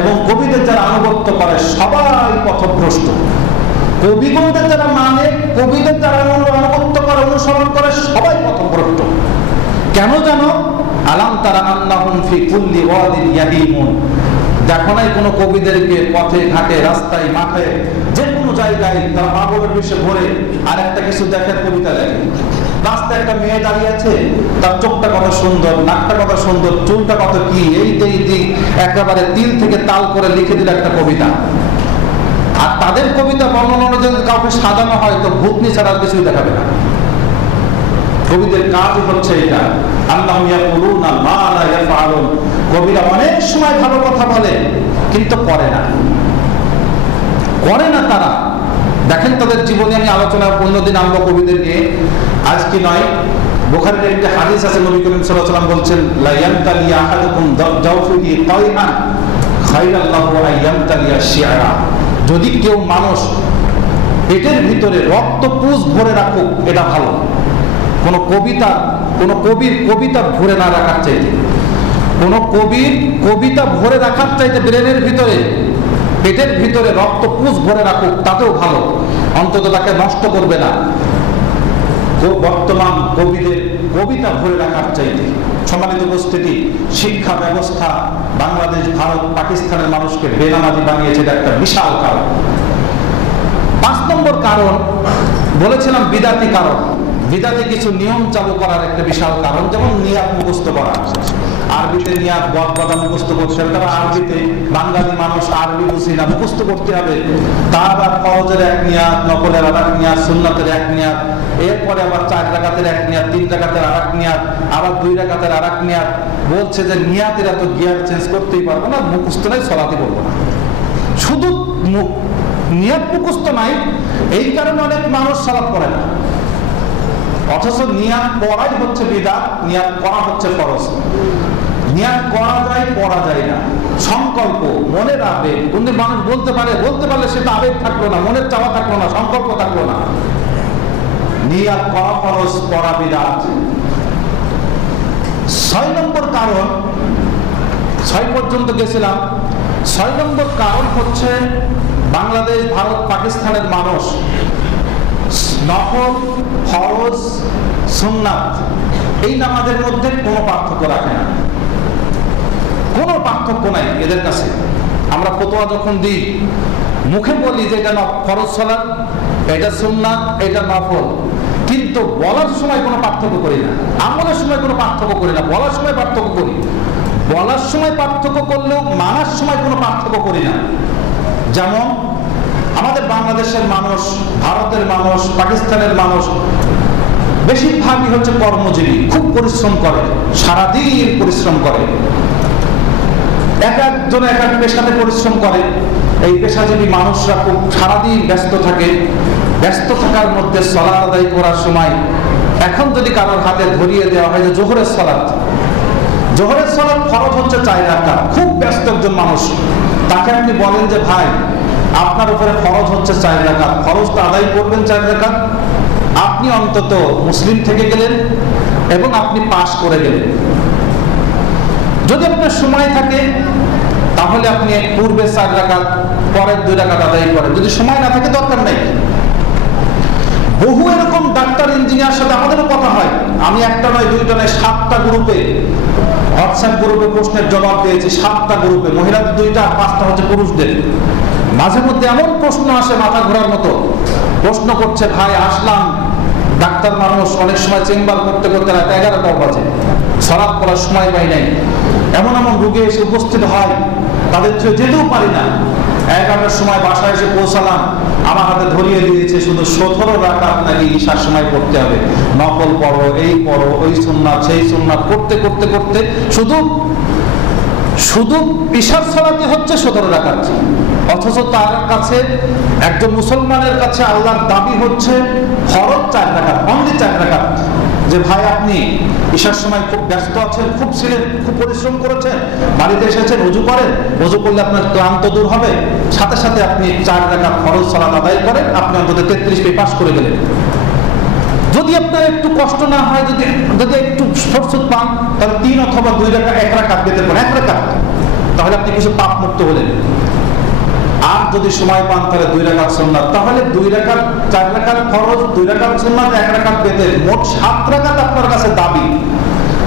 এবং কবিদের যারা আনুগত্য করে সবাই পথভ্রষ্ট। কবিগণদের যারা মানে, কবিদের যারা আনুগত্য করে, অনুসরণ করে, সবাই পথভ্রষ্ট। কেন জানো? আলাম তারা আন্নাহুম ফি কুল্লি ওয়াদিন ইয়াহিমুন। দেখো নাই কোনো কবিদেরকে পথে ঘাটে, রাস্তায়, মাঠে, যে কোনো জায়গায় তারা পাগলের বিষয়ে ভরে আর একটা কিছু দেখার কবিতা লেখে। রাস্তায় একটা মেয়ে দাঁড়িয়ে আছে, তার চোখটা কত সুন্দর, নাকটা কত সুন্দর, চুলটা কত কি, এই একেবারে তিল থেকে তাল করে লিখে দিল একটা কবিতা। আর তাদের কবিতা বর্ণনা যদি কাউকে সাজানো হয় তো ভূতনি ছাড়া কিছুই দেখাবে না। কবিদের কাজ হচ্ছে এটা, আল্লাহু ইয়াকুলুনা মা লা ইয়াফআলুন। কবিরা অনেক সময় ভালো কথা বলে কিন্তু করে না তারা। দেখেন তাদের জীবনে, আমি আলোচনা অন্যদিন আনবো কবিদের নিয়ে, আজ কি নয়। বুখারীর একটা হাদিস আছে, নবী করিম সাল্লাল্লাহু আলাইহি ওয়াসাল্লাম বলছেন, লা ইয়ামতালি আহাদুকুম জাওফিহি কাইআন খায়রাল্লাহু আইয়ামতালিয়া শি'রা। যদি কেউ মানুষ পেটের ভিতরে রক্তপুষ ভরে রাখুক, এটা ভালো। কোন কবির কবিতা ভরে না রাখার চাইতে, কোন কবির কবিতা ভরে রাখার চাইতে ব্রেনের ভিতরে, পেটের ভিতরে রক্তপুষ ভরে রাখুক, তাতেও ভালো, অন্তত তাকে নষ্ট করবে না। বর্তমান কবিদের কবিতা ভরে রাখার চাইতে। সম্মানিত উপস্থিতি, শিক্ষা ব্যবস্থা বাংলাদেশ, ভারত, পাকিস্তানের মানুষকে বেনামাজি বানিয়েছে, এটা একটা বিশাল কারণ। 5 নম্বর কারণ বলেছিলাম বিদাতি কারণ। বিদাতি কিছু নিয়ম চালু করার একটা বিশাল কারণ, যেমন নিয়াত মুখস্থ করা। আরবিতে নিয়াত বদবাদা মুখস্থ করছে, তারা আরবিতে, বাঙালি মানুষ আরবি বুঝি না, মুখস্থ করতে হবে। তার আবার ফরজের 1 নিয়াত, নফলের 1 নিয়াত, সুন্নাতের 1 নিয়াত, এরপরে আবার 4 রাকাতের 1 নিয়াত, 3 রাকাতের 1 নিয়াত, আবার 2 রাকাতের 1 নিয়াত। বলছে যে নিয়াতের এত গিয়ার চেঞ্জ করতেই পারবো না, মুখস্থ নাই, সলাতে বলবো না। শুধু নিয়াত মুখস্থ নাই, এই কারণে অনেক মানুষ সালাত পড়ে না। অথচ নিয়াত পড়াই হচ্ছে বিদআত, নিয়াত করা হচ্ছে ফরজ। নিয়াত করা যায়, পড়া যায় না। সংকল্প, মনের আবেগ, কোন মানুষ বলতে পারলে সেটা আবেগ থাকলো না, মনের চাওয়া থাকলো না, সংকল্প থাকলো না। নিয়াত করা ফরজ, পড়া বিদআত। 6 নম্বর কারণ, 6 পর্যন্ত গেছিলাম। 6 নম্বর কারণ হচ্ছে বাংলাদেশ, ভারত, পাকিস্তানের মানুষ নফল, ফরজ, সুন্নাত এই নামাজের মধ্যে কোনো পার্থক্য রাখে না। কোনো পার্থক্য নাই এদের কাছে। আমরা ফতোয়া যখন দিই, মুখে বলি যে এটা ফরজ সালাত, এটা সুন্নাত, এটা নফল, কিন্তু বলার সময় কোনো পার্থক্য করি না, আমলের সময় কোনো পার্থক্য করি না। বলার সময় পার্থক্য করি, বলার সময় পার্থক্য করলেও মানার সময় কোনো পার্থক্য করি না। যেমন আমাদের বাংলাদেশের মানুষ, ভারতের মানুষ, পাকিস্তানের মানুষ বেশিরভাগই হচ্ছে কর্মজীবী, খুব পরিশ্রম করে, সারাদিন পরিশ্রম করে। এক একজন এক এক পেশাতে পরিশ্রম করে। এই পেশাজীবী মানুষরা খুব সারাদিন ব্যস্ত থাকে। ব্যস্ত থাকার মধ্যে সালাত আদায় করার সময় এখন যদি কারোর হাতে ধরিয়ে দেওয়া হয় যে জোহরের সালাত ফরজ হচ্ছে 4 রাকাত, খুব ব্যস্ত একজন মানুষ, তাকে আপনি বলেন যে ভাই আপনার উপরে ফরজ হচ্ছে 4 রাকাত, ফরজটা আদায় করবেন 4 রাকাত, আপনি অন্তত মুসলিম থেকে গেলেন এবং আপনি পাস করে গেলেন। যদি আপনার সময় থাকে তাহলে আপনি পূর্বে 4 রাকাত, পরের 2 রাকাত আদায় করেন, যদি সময় না থাকে দরকার নেই। বহু এরকম ডাক্তার ইঞ্জিনিয়ার সাথে আমাদেরও কথা হয়, আমি একটা নয়, 2টা নয়, 7টা গ্রুপে, হোয়াটসঅ্যাপ গ্রুপে প্রশ্নের জবাব দিয়েছি, 7টা গ্রুপে, মহিলাদের 2টা, 5টা হচ্ছে পুরুষদের। মাঝে মধ্যে এমন প্রশ্ন আসে মাথা ঘোরার মতো, প্রশ্ন করছে ভাই আসলাম, ডাক্তার মানুষ, অনেক সময় চেম্বার করতে করতে রাত 11টা বাজে, সালাত করার সময় পাই নাই, এমন রোগী এসে উপস্থিত হয়, তাদের যেতেও পারি না, 11টার সময় বাসায় এসে পৌঁছালাম, আমার হাতে ধরিয়ে দিয়েছে শুধু 17 রাকাত নাকি ঈশার সময় পড়তে হবে, নফল পড়ো, এই পড়ো, ওই সুন্নাত সেই সুন্নাত করতে করতে করতে শুধু ঈশার সালাতই হচ্ছে 17 রাকাত। অথচ তার কাছে, একজন মুসলমানের কাছে আল্লাহর দাবি হচ্ছে ফরজ 4 রাকাত, অনলি 4 রাকাত। যে ভাই আপনি ঈশার সময় খুব ব্যস্ত আছেন, খুব ছিলেন, খুব পরিশ্রম করেছেন, বাড়িতে এসেছেন, ওযু করেন, ওযু করলে আপনার ক্লান্ত দূর হবে, সাথে সাথে আপনি 4 রাকাত ফরজ সালাত আদায় করেন, আপনি অন্তত 33 পে পাস করে গেলেন। যদি আপনার একটু কষ্ট না হয়, যদি একটু ফুরসত পান, তাহলে 3 অথবা 2 রাকাত, 1 রাকাত পেতে পারেন, 1 রাকাত, তাহলে আপনি কিছু পাপ মুক্ত হলেন। আর যদি সময় পান তাহলে 2 রাকাত সুন্নাত, তাহলে 2 রাকাত, 4 রাকাত ফরজ, 2 রাকাত সুন্নাত, 1 রাকাত বেতের, মোট 7 রাকাত আপনার কাছে দাবি।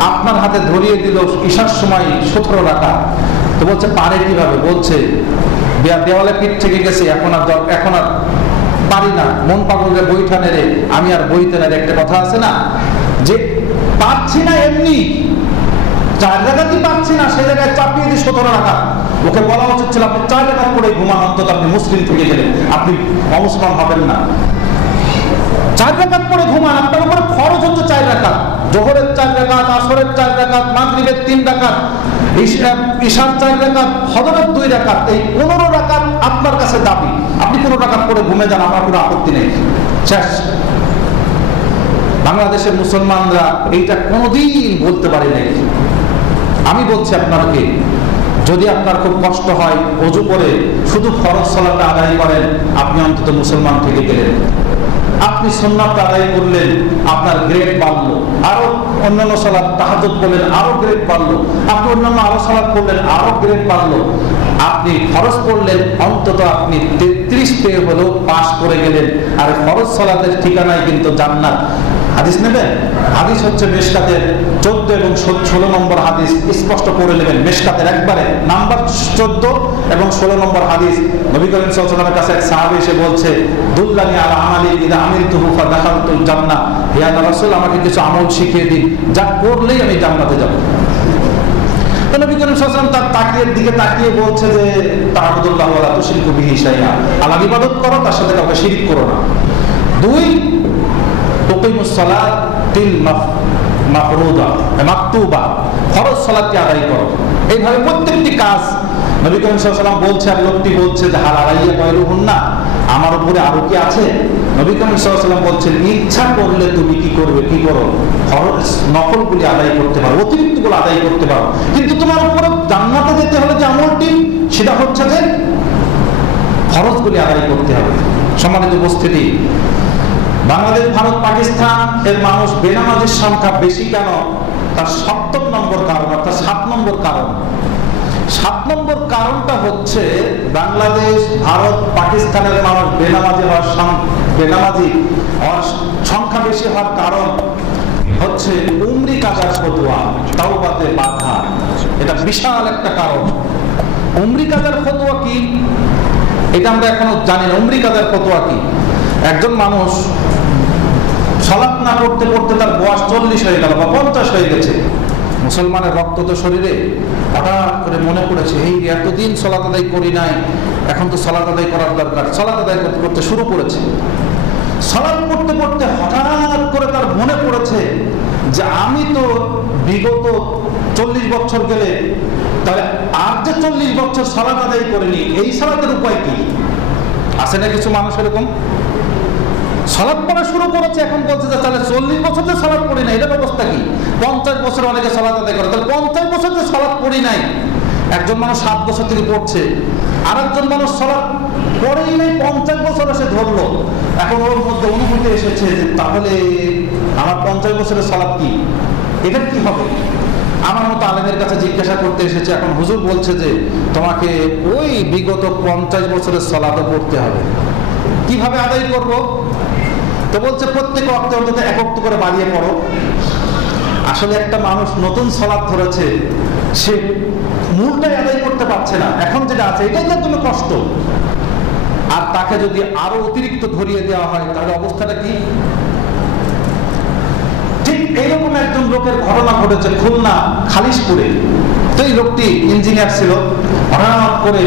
আপনার হাতে ধরিয়ে দিল ঈশার সময় 17 রাকাত, তো বলছে পারে কিভাবে? বলছে দেওয়ালে পিঠ থেকে গেছে, এখন আর পারি না, মন পাগলের বইটা নেড়ে আমি আর বইতে নেড়ে, একটা কথা আছে না যে পারছি না, এমনি 4 রাকাতই পাচ্ছি না, সেই জায়গায় চাপিয়ে দিয়ে 17 রাকাত। ওকে বলা উচিত ছিল আপনি 4 রাকাত পড়ে ঘুমান, অন্তত আপনি মুসলিম থেকে গেলেন, আপনি অমুসলমান হবেন না। 4 রাকাত পড়ে ঘুমান, আপনার উপরে ফরজ হচ্ছে 4 রাকাত, জোহরের 4 রাকাত, আসরের 4 রাকাত, মাগরিবের 3 রাকাত, ঈশার 4 রাকাত, ফজরের 2 রাকাত, এই 15 রাকাত আপনার কাছে দাবি। আপনি 15 রাকাত পড়ে ঘুমে যান, আমার কোনো আপত্তি নেই, শেষ। বাংলাদেশের মুসলমানরা এইটা কোনোদিন বলতে পারে নাই। আমি বলছি আপনাকে, যদি আপনার খুব কষ্ট হয়, ওযু করে শুধু ফরজ সালাতটা আদায় করেন, আপনি অন্তত মুসলমান থেকে গেলেন। আপনি সুন্নাতটা আদায় করলেন, আপনার গ্রেড বাড়লো, আরো অন্যান্য সালাত, তাহাজ্জুদ করলেন, আরো গ্রেড বাড়লো, আপনি অন্যান্য আরো সালাত করলেন, আরো গ্রেড বাড়লো। আপনি ফরজ করলেন, অন্তত আপনি 33 পেয়ে হলেও পাস করে গেলেন। আর ফরজ সালাতের ঠিকানায় কিন্তু জান্নাত। হাদিস নেবেন, হাদিস হচ্ছে মিশকাতের 14 এবং 16 নম্বর হাদিস, স্পষ্ট করে নেবেন। মিশকাতের একবারে নাম্বার 14 এবং 16 নম্বর হাদিস। নবী করিম সাল্লাল্লাহু আলাইহি ওয়াসাল্লামের কাছে এক সাহাবী এসে বলছে, দুল্লানি আলা আমালি ইযা আমিলতুহু ফাদাখালতুল জান্নাহ, হে আল্লাহর রাসূল আমাকে কিছু আমল শিখিয়ে দিন, যা করলেই আমি জান্নাতে যাব। তো নবী করিম সাল্লাল্লাহু আলাইহি ওয়াসাল্লাম তার দিকে তাকিয়ে বলছে যে তা'বুদুল্লাহ ওয়া লা তুশরিকু বিহি শাইআ, আল্লাহর ইবাদত করো, তার সাথে কাউকে শিরক করো না। 2 তুকিমুস সালাতিল মাফরুদা মাকতুবা, ফরজ সালাতকে আদায় করো। এইভাবে প্রত্যেকটি কাজ নবী করিম সাল্লাল্লাহু আলাইহি ওয়াসাল্লাম বলছে। আর লোকটি বলছে যে হাল আলাইয়া গায়রুহুন্না, আমার উপরে আরো কি আছে? নবী করিম সাল্লাল্লাহু আলাইহি ওয়াসাল্লাম বলছেন, ইচ্ছা করলে তুমি কি করবে, কি করো, ফরজ নফলগুলি আদায় করতে পারো, অতিরিক্তগুলো আদায় করতে পারো, কিন্তু তোমার উপরে জান্নাতে যেতে হলে যে আমলটি, সেটা হচ্ছে যে ফরজগুলি আদায় করতে হবে। সম্মানিত উপস্থিতি, বাংলাদেশ, ভারত, পাকিস্তান এর মানুষ বেনামাজির সংখ্যা বেশি কেন? তার 7 নম্বর কারণ, অর্থাৎ 7 নম্বর কারণ। 7 নম্বর কারণটা হচ্ছে বাংলাদেশ, ভারত, পাকিস্তানের মানুষ বেনামাজি হওয়ার সংখ্যা বেশি হওয়ার কারণ হচ্ছে উমরি কাজার ফতোয়া, তাওবাতে বাধা। এটা বিশাল একটা কারণ। উমরি কাজার ফতোয়া কি, এটা আমরা এখনো জানি না। উমরি কাজার ফতোয়া কি? একজন মানুষ সালাত না করতে করতে তার বয়স 40 হয়ে গেল বা 50 হয়ে গেছে, মুসলমানের রক্ত তো শরীরে, হঠাৎ করে মনে পড়েছে এই এতদিন সালাত আদায় করি নাই, এখন তো সালাত আদায় করার দরকার। সালাত আদায় করতে করতে শুরু করেছে, সালাত করতে করতে হঠাৎ করে তার মনে পড়েছে যে আমি তো বিগত 40 বছর গেলে, তাহলে আর যে 40 বছর সালাত আদায় করিনি, এই সালাতের উপায় কি? আছে না কিছু মানুষ এরকম? সালাত পড়া শুরু করেছে, এখন বলছে যে তাহলে 40 বছর যে সালাত পড়ি না, এটার অবস্থা কি? 50 বছর অনেকে সালাত আদায় করে, তাহলে 50 বছর যে সালাত পড়ি নাই। একজন মানুষ 7 বছর থেকে পড়ছে, আর একজন মানুষ সালাত পড়েই নাই, 50 বছর এসে ধরলো। এখন ওর মধ্যে অনুভূতি এসেছে যে তাহলে আমার 50 বছরের সালাত কি, এটা কি হবে? আমার মতো আলেমের কাছে জিজ্ঞাসা করতে এসেছে। এখন হুজুর বলছে যে তোমাকে ওই বিগত 50 বছরের সালাতও পড়তে হবে। কিভাবে আদায় করব? তো বলছে প্রত্যেক ওয়াক্তে অন্তত এক ওয়াক্ত করে বাড়িয়ে পড়ো। আসলে একটা মানুষ নতুন সালাত ধরেছে, সে মূলটাই আদায় করতে পারছে না, এখন যেটা আছে এটাই তার জন্য কষ্ট। আর তাকে যদি আরো অতিরিক্ত ধরিয়ে দেওয়া হয় তাহলে অবস্থাটা কি? ঠিক এইরকম একজন লোকের ঘটনা ঘটেছে খুলনা খালিশপুরে। তো এই লোকটি ইঞ্জিনিয়ার ছিল, হঠাৎ করে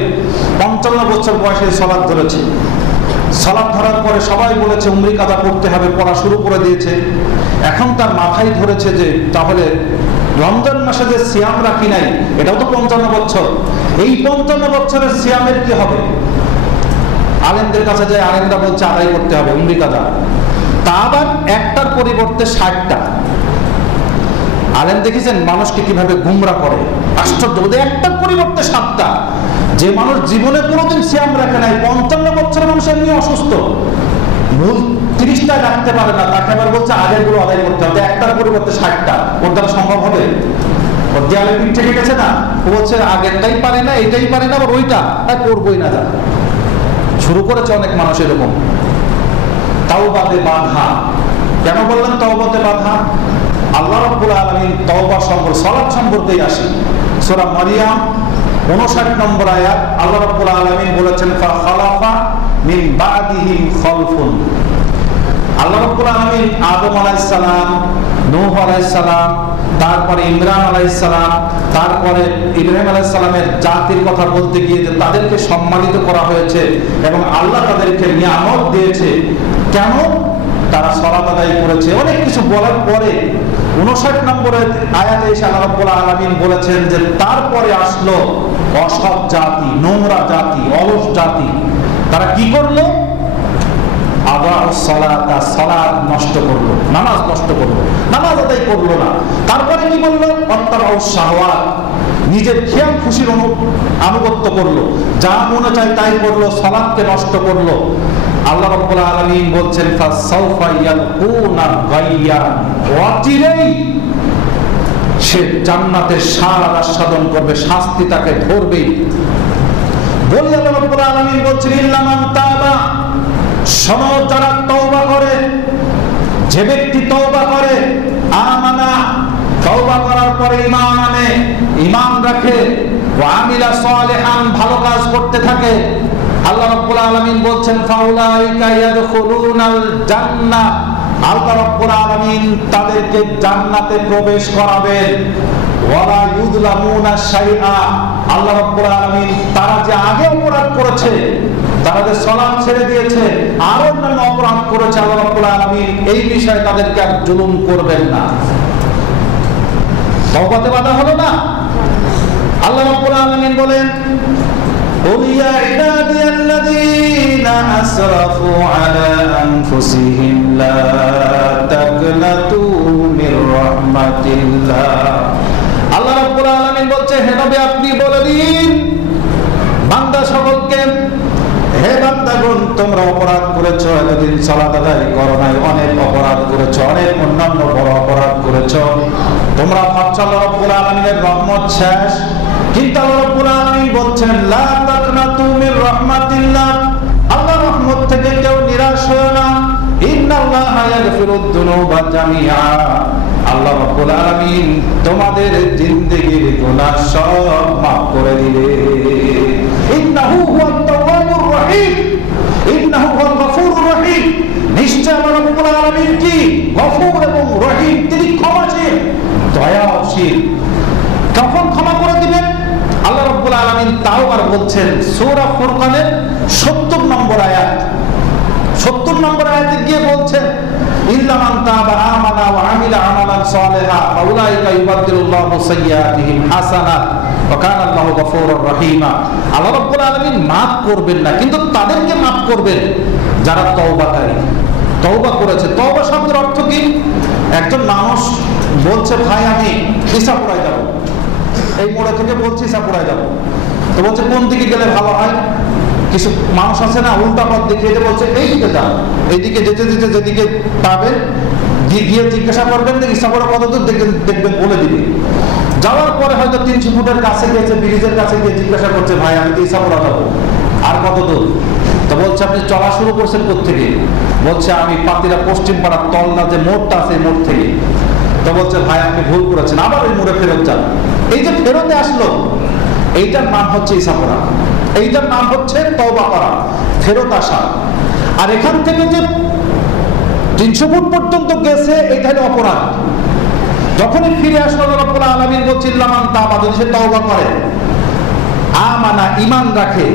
55 বছর বয়সে সালাত ধরেছে। সালাত ধরার পরে সবাই বলেছে উমরি কাদা করতে হবে, পড়া শুরু করে দিয়েছে। এখন তার মাথায় ধরেছে যে তাহলে রমজান মাসে যে সিয়াম রাখি নাই, এটাও তো 55 বছর, এই 55 বছরের সিয়ামের কি হবে? আলেমদের কাছে যায়, আলেমরা বলছে আদায় করতে হবে উমরি কাদা। তা আবার একটার পরিবর্তে 60টা। আলেম দেখেছেন মানুষকে কিভাবে গুমরা করে, আশ্চর্য। একটার পরিবর্তে 7টা। যে মানুষ জীবনে কোনোদিন সিয়াম রাখে নাই, 55 বছরের মানুষ এমনি অসুস্থ, মূল 30টা রাখতে পারে না, তাকে আবার বলছে আগেরগুলো আদায় করতে হবে, একটার পরিবর্তে 60টা। ওর দ্বারা সম্ভব হবে? ওর দেয়ালে পিঠ থেকে গেছে না, ও বলছে আগেরটাই পারে না, এটাই পারে না, আবার ওইটা করবোই না। যা শুরু করেছে অনেক মানুষ এরকম। তাওবাতে বাধা। কেন বললেন তাওবাতে বাধা? আল্লাহ রাব্বুল আলামিন তাওবা সম্পর্কে, সালাত সম্পর্কেই আসি। সূরা মারিয়াম 59 নম্বর আয়াত, আল্লাহ রাব্বুল আলামিন বলেছেন ফাখালাফা মিন বাদিহিম খালফুন। আল্লাহ রাব্বুল আলামিন আদম আলাইহিস সালাম, নূহ আলাইহিস সালাম, তারপরে ইমরান আলাইহিস সালাম, তারপরে ইব্রাহিম আলাইহিস সালামের জাতির কথা বলতে গিয়ে যে তাদেরকে সম্মানিত করা হয়েছে এবং আল্লাহ তাদেরকে নিয়ামত দিয়েছে। কেন? তারা সালাত আদায় করেছে। অনেক কিছু বলার পরে 59 নম্বরের আয়াতে এসে আল্লাহ রাব্বুল আলামিন বলেছেন যে তারপরে আসলো অসৎ জাতি, নোংরা জাতি, অলস জাতি। তারা কি করলো? সালাত নষ্ট করলো, নামাজ নষ্ট করলো, নামাজ আদায় করলো না। তারপরে কি বললো? শাহওয়াত, নিজের খেয়াল খুশির আনুগত্য করলো, যা মনে চায় তাই করলো, সালাতকে নষ্ট করলো। আল্লাহ রাব্বুল আলামিন বলছেন ফাসাউফা ইয়ালকুনা গাইয়া, অচিরেই সে জান্নাতের স্বাদ আস্বাদন করবে, শাস্তি তাকে ধরবেই। বলে আল্লাহ রাব্বুল আলামিন বলছেন ইল্লা মান তাবা, শোনো যারা তওবা করে, যে ব্যক্তি তওবা করে, আমানা, তওবা করার পরে ঈমান আনে, ঈমান রাখে, ওয়া আমিলা সালিহান, ভালো কাজ করতে থাকে, আল্লাহ রাব্বুল আলামিন বলছেন ফাউলাইকা ইয়াদখুলুনাল জান্নাহ, আল্লাহ রাব্বুল আলামিন তাদেরকে জান্নাতে প্রবেশ করাবেন। ওয়ালা ইউযলামুনা শাইআ, আল্লাহ রাব্বুল আলামিন তারা যে আগে অপরাধ করেছে, তারা যে সালাত ছেড়ে দিয়েছে, আরো অন্যান্য অপরাধ করেছে, আল্লাহ রাব্বুল আলামিন এই বিষয়ে তাদেরকে আর জুলুম করবেন না। তওবাতে বাধা হলো না? আল্লাহ রাব্বুল আলামিন বলেন قل يا عبادي الذين أسرفوا على أنفسهم لا تقنطوا من رحمة الله। আল্লাহ রাব্বুল আলামিন বলছে হে নবী আপনি বলে দিন বান্দা সকলকে, হে বান্দাগণ তোমরা অপরাধ করেছো, এতদিন সালাত আদায় করো নাই, অনেক অপরাধ করেছো, অনেক অন্যান্য বড় অপরাধ করেছো। তোমরা ভাবছো আল্লাহ রাব্বুল আলামিনের রহমত শেষ, কিন্তু আল্লাহ রাব্বুল আলামিন বলছেন লা তাকনাতু মির রাহমাতিল্লাহ, আল্লাহর রহমত থেকে কেউ নিরাশ হয় না। ইন্নাল্লাহা ইয়াগফিরুদ যুনুবা জামিআ, আল্লাহ রাব্বুল আলামিন তোমাদের জিন্দেগীর গুনাহ সব maaf করে দিবে। ইন্নাহু হুয়াত তাওয়াবুর রহিম, ইন্নাহু হুয়াল গফুরুর রহিম, নিশ্চয় আল্লাহ রাব্বুল আলামিন কি গফুর এবং রহিম, তিনি ক্ষমাশীল, দয়াশীল। কখন ক্ষমা করে দিবেন? আল্লাহ রাব্বুল আলামিন তাও আর বলছেন সূরা ফুরকানের 70 নম্বর আয়াত, 70 নম্বর আয়াতে গিয়ে বলছেন ইল্লা মান তাবা আমানা ওয়া আমিলা আমালান সালিহা ফাউলাইকা ইউবাদদিলুল্লাহু সাইয়্যাতিহিম হাসানাত ওয়া কানা আল্লাহু গফুরুর রহিমা। আল্লাহ রাব্বুল আলামিন maaf করবেন না, কিন্তু তাদেরকে maaf করবেন যারা তওবাকারী, তওবা করেছে। তওবা শব্দের অর্থ কি? একজন মানুষ বলছে ভাই আমি ইসাপুরায় যাব, এই মোড়ে থেকে বলছি ইসাপুরায় যাব, তো বলছে কোন দিকে গেলে ভালো হয়? কিছু মানুষ আছে না উল্টা পথ দেখিয়ে বলছে এই দিকে যান, এইদিকে যেতে যেতে যেদিকে পাবেন গিয়ে জিজ্ঞাসা করবেন যে ইসাপুরা কত দূর দেখবেন বলে দিবে। যাওয়ার পরে হয়তো 300 ফুটের কাছে গিয়েছে, ব্রিজের কাছে গিয়ে জিজ্ঞাসা করছে ভাই আমি তো ইসাপুরা যাবো, আর কত দূর? তো বলছে আপনি চলা শুরু করছেন কোত্থেকে? বলছে আমি পাতিরা পশ্চিম পাড়ার তলনা যে মোড়টা আছে মোড় থেকে। তো বলছে ভাই আপনি ভুল করেছেন, আবার ওই মোড়ে ফেরত যান। এই যে ফেরতে আসলো এইটার নাম হচ্ছে ইসাপুরা, এইটার নাম হচ্ছে তওবা করা, ফেরত আসা। আর এখান থেকে যে 300 ফুট পর্যন্ত গেছে এটা হলো অপরাধ। যখনই ফিরে আসলো রব্বুল আলামিন বলছেন লামান তাবা, যদি সে তওবা করে, আমানা ঈমান রাখে,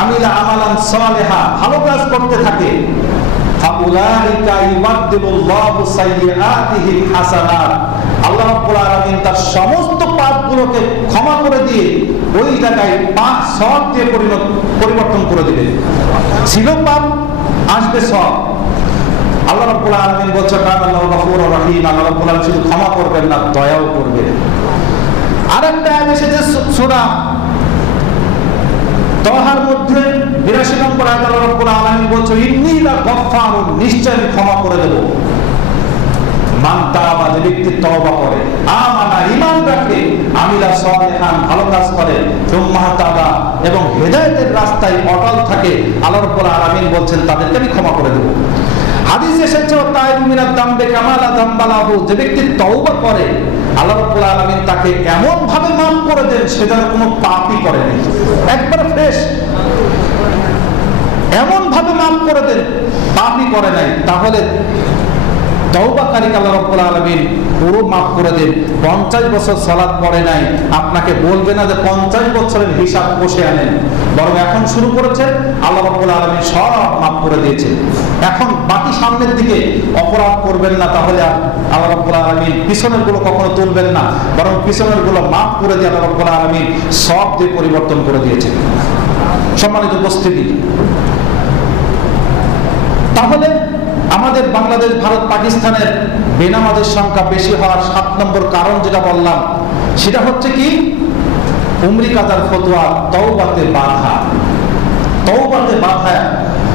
আমিলা আমালান সালিহা ভালো কাজ করতে থাকে, ফাউলাইকা ইউবাদদিলুল্লাহু সাইয়্যাতিহিম হাসানাত, আল্লাহ রাব্বুল আলামিন তার সমস্ত পাপগুলোকে ক্ষমা করে দিয়ে ওই জায়গায় পাপ সওয়াব দিয়ে পরিবর্তন করে দিবে। ছিল পাপ, আসবে সওয়াব। আল্লাহ রাব্বুল আলামিন বলছেন আল্লাহু গফুরুর রহিম, আল্লাহ রাব্বুল আলামিন শুধু ক্ষমা করবেন না, দয়াও করবেন। আরেকটা আয়াত এসেছে সূরা তাহার মধ্যে 82 নম্বর আয়াত আল্লাহ রাব্বুল আলামিন বলছেন ইন্নী লা গফফারুন, নিশ্চয় ক্ষমা করে দেব। মান তাবা, যে ব্যক্তি তওবা করে, আমানা ঈমান রাখে, আমিলা সালিহান ভালো কাজ করে, সুম্মা তাবা এবং হেদায়েতের রাস্তায় অটল থাকে, আল্লাহ রাব্বুল আলামিন বলছেন তাদেরকে আমি ক্ষমা করে দেব। হাদিসে এসেছে তাইবু মিনাদ দামবে কামালা দামবালাহু, যে ব্যক্তি তওবা করে আল্লাহ রাব্বুল আলামিন তাকে এমন ভাবে মাফ করে দেন সে যেন কোনো পাপই করেনি, একবারে ফ্রেশ, এমন ভাবে মাফ করে দেন পাপই করে নাই। তাহলে তওবাকারীকে আল্লাহ রাব্বুল আলামিন পুরো মাফ করে দেন। 50 বছর সালাত পড়ে নাই, আপনাকে বলবে না যে 50 বছরের হিসাব কষে আনেন, বরং এখন শুরু করেছেন, আল্লাহ রাব্বুল আলামিন সব মাফ করে দিয়েছেন। এখন বাকি সামনের দিকে অপরাধ করবেন না, তাহলে আল্লাহ রাব্বুল আলামিন পিছনের গুলো কখনো তুলবেন না, বরং পিছনের গুলো মাফ করে দিয়ে আল্লাহ রাব্বুল আলামিন সব দিয়ে পরিবর্তন করে দিয়েছেন। সম্মানিত উপস্থিতি, তাহলে আমাদের বাংলাদেশ, ভারত, পাকিস্তানের বেনামাজের সংখ্যা বেশি হওয়ার 7 নম্বর কারণ যেটা বললাম, সেটা হচ্ছে কি? উমরি কাজার ফতোয়া তওবাতে বাধা। তওবাতে বাধা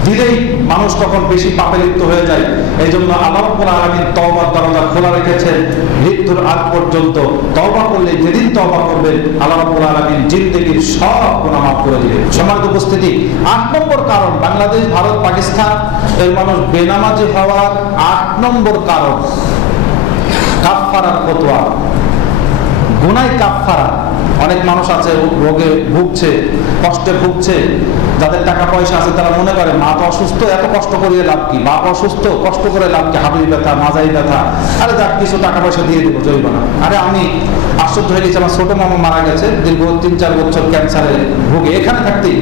দিলেই মানুষ তখন বেশি পাপে লিপ্ত হয়ে যায়। এই জন্য আল্লাহ রাব্বুল আলামিন তওবার দরজা খোলা রেখেছেন মৃত্যুর আগ পর্যন্ত। তওবা করলে, যেদিন তওবা করবেন, আল্লাহ রাব্বুল আলামিন জিন্দেগীর সব গুনাহ মাফ করে দিবেন। সম্মানিত উপস্থিতি, 8 নম্বর কারণ বাংলাদেশ, ভারত, পাকিস্তান এর মানুষ বেনামাজি হওয়ার 8 নম্বর কারণ কাফফারার ফতোয়া, গুনায় কাফফারা। অনেক মানুষ আছে রোগে ভুগছে, কষ্টে ভুগছে, যাদের টাকা পয়সা আছে তারা মনে করে মা তো অসুস্থ, এত কষ্ট করিয়ে লাভ কি, বাপ অসুস্থ কষ্ট করে লাভ কি, হাঁটুর ব্যথা, মাজাই ব্যথা, আরে যাক কিছু টাকা পয়সা দিয়ে দেবো জরিমানা। আরে আমি আশ্চর্য হয়ে গেছি, আমার ছোট মামা মারা গেছে, দীর্ঘ 3-4 বছর ক্যান্সারে ভুগে, এখানে থাকতেই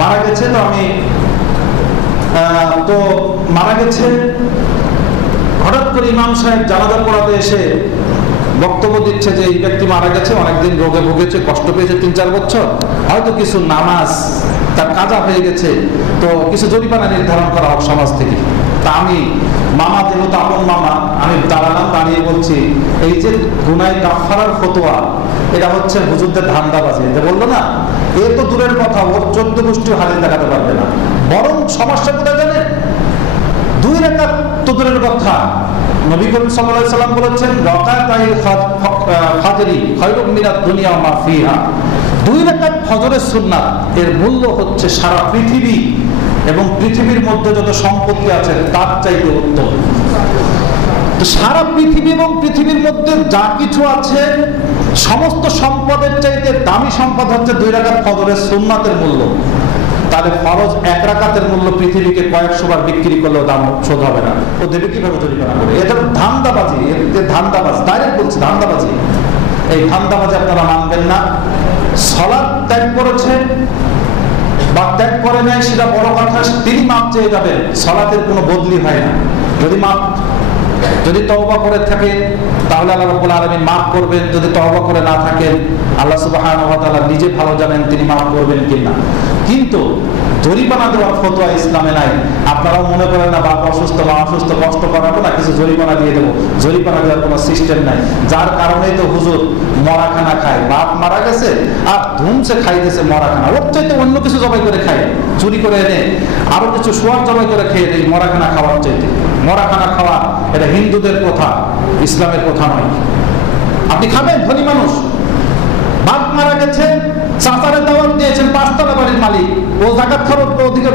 মারা গেছে। তো আমি তো মারা গেছে, হঠাৎ করে ইমাম সাহেব জানাজা পড়াতে এসে বক্তব্য দিচ্ছে যে এই ব্যক্তি মারা গেছে, অনেকদিন রোগে ভুগেছে, কষ্ট পেয়েছে 3-4 বছর, হয়তো কিছু নামাজ তার কাজা হয়ে গেছে, তো কিছু জরিমানা নির্ধারণ করা হোক সমাজ থেকে। তা আমি মামা, যেহেতু আপন মামা, আমি দাঁড়ালাম, দাঁড়িয়ে বলছি এই যে গুনায় কাফফারার ফতোয়া, এটা হচ্ছে হুজুরদের ধান্দাবাজি। যে বললো না, এ তো দূরের কথা, ওর 14 গোষ্ঠী হাজির দেখাতে পারবে না, বরং সমস্যা কোথায় জানেন? 2 রাকাত তো দূরের কথা, নবী করিম সাল্লাল্লাহু আলাইহি সাল্লাম বলেছেন রাকাতাইল ফাজরি খায়রুম মিনাদ দুনিয়া ওয়া মা ফিহা। 2 রাকাত ফজরের সুন্নাত, এর মূল্য হচ্ছে সারা পৃথিবী এবং পৃথিবীর মধ্যে যত সম্পত্তি আছে তার চাইতে উত্তম। তো সারা পৃথিবী এবং পৃথিবীর মধ্যে যা কিছু আছে সমস্ত সম্পদের চাইতে দামি সম্পদ হচ্ছে 2 রাকাত ফজরের সুন্নাতের মূল্য। তাহলে ফরজ 1 রাকাতের মূল্য পৃথিবীকে কয়েকশো বার বিক্রি করলেও দাম শোধ হবে না। ও দেবে কিভাবে জরিমানা করে? এটা ধান্দাবাজি, ধান্দাবাজি, ডাইরেক্ট বলছি ধান্দাবাজি। এই ধান্দাবাজি আপনারা মানবেন না। সালাত ত্যাগ করেছে বা ত্যাগ করে নাই সেটা বড় কথা, তিনি মাপ চেয়ে যাবেন, সালাতের কোনো বদলি হয় না। যদি মাপ যদি তওবা করে থাকেন তাহলে আল্লাহ রাব্বুল আলামিন মাফ করবেন, যদি তওবা করে না থাকেন আল্লাহ সুবহানাহু ওয়া তাআলা নিজে ভালো জানেন তিনি মাফ করবেন কিনা। কিন্তু জরিমানা দেওয়ার ফতোয়া ইসলামে নাই। আপনারাও মনে করেন না বাপ অসুস্থ, মা অসুস্থ, কষ্ট করাবো না, কিছু জরিমানা দিয়ে দেবো। জরিমানা দেওয়ার কোনো সিস্টেম নাই, যার কারণেই তো হুজুর মরাখানা খায়। বাপ মারা গেছে আর ধুমসে খাইতেছে মরাখানা, ওর চাইতে অন্য কিছু জবাই করে খায়, চুরি করে এনে আরো কিছু সোয়ার জবাই করে খেয়ে দেয় মরাখানা খাওয়ার চাইতে। মরাখানা খাওয়া এটা হিন্দুদের কথা, ইসলামের কথা নয়। আপনি খাবেন, ধনী মানুষ, বাপ মারা গেছে, চাচারে দাওয়াত দিয়েছেন, 5 তলা বাড়ির মালিক, ও যাকাত খাওয়ার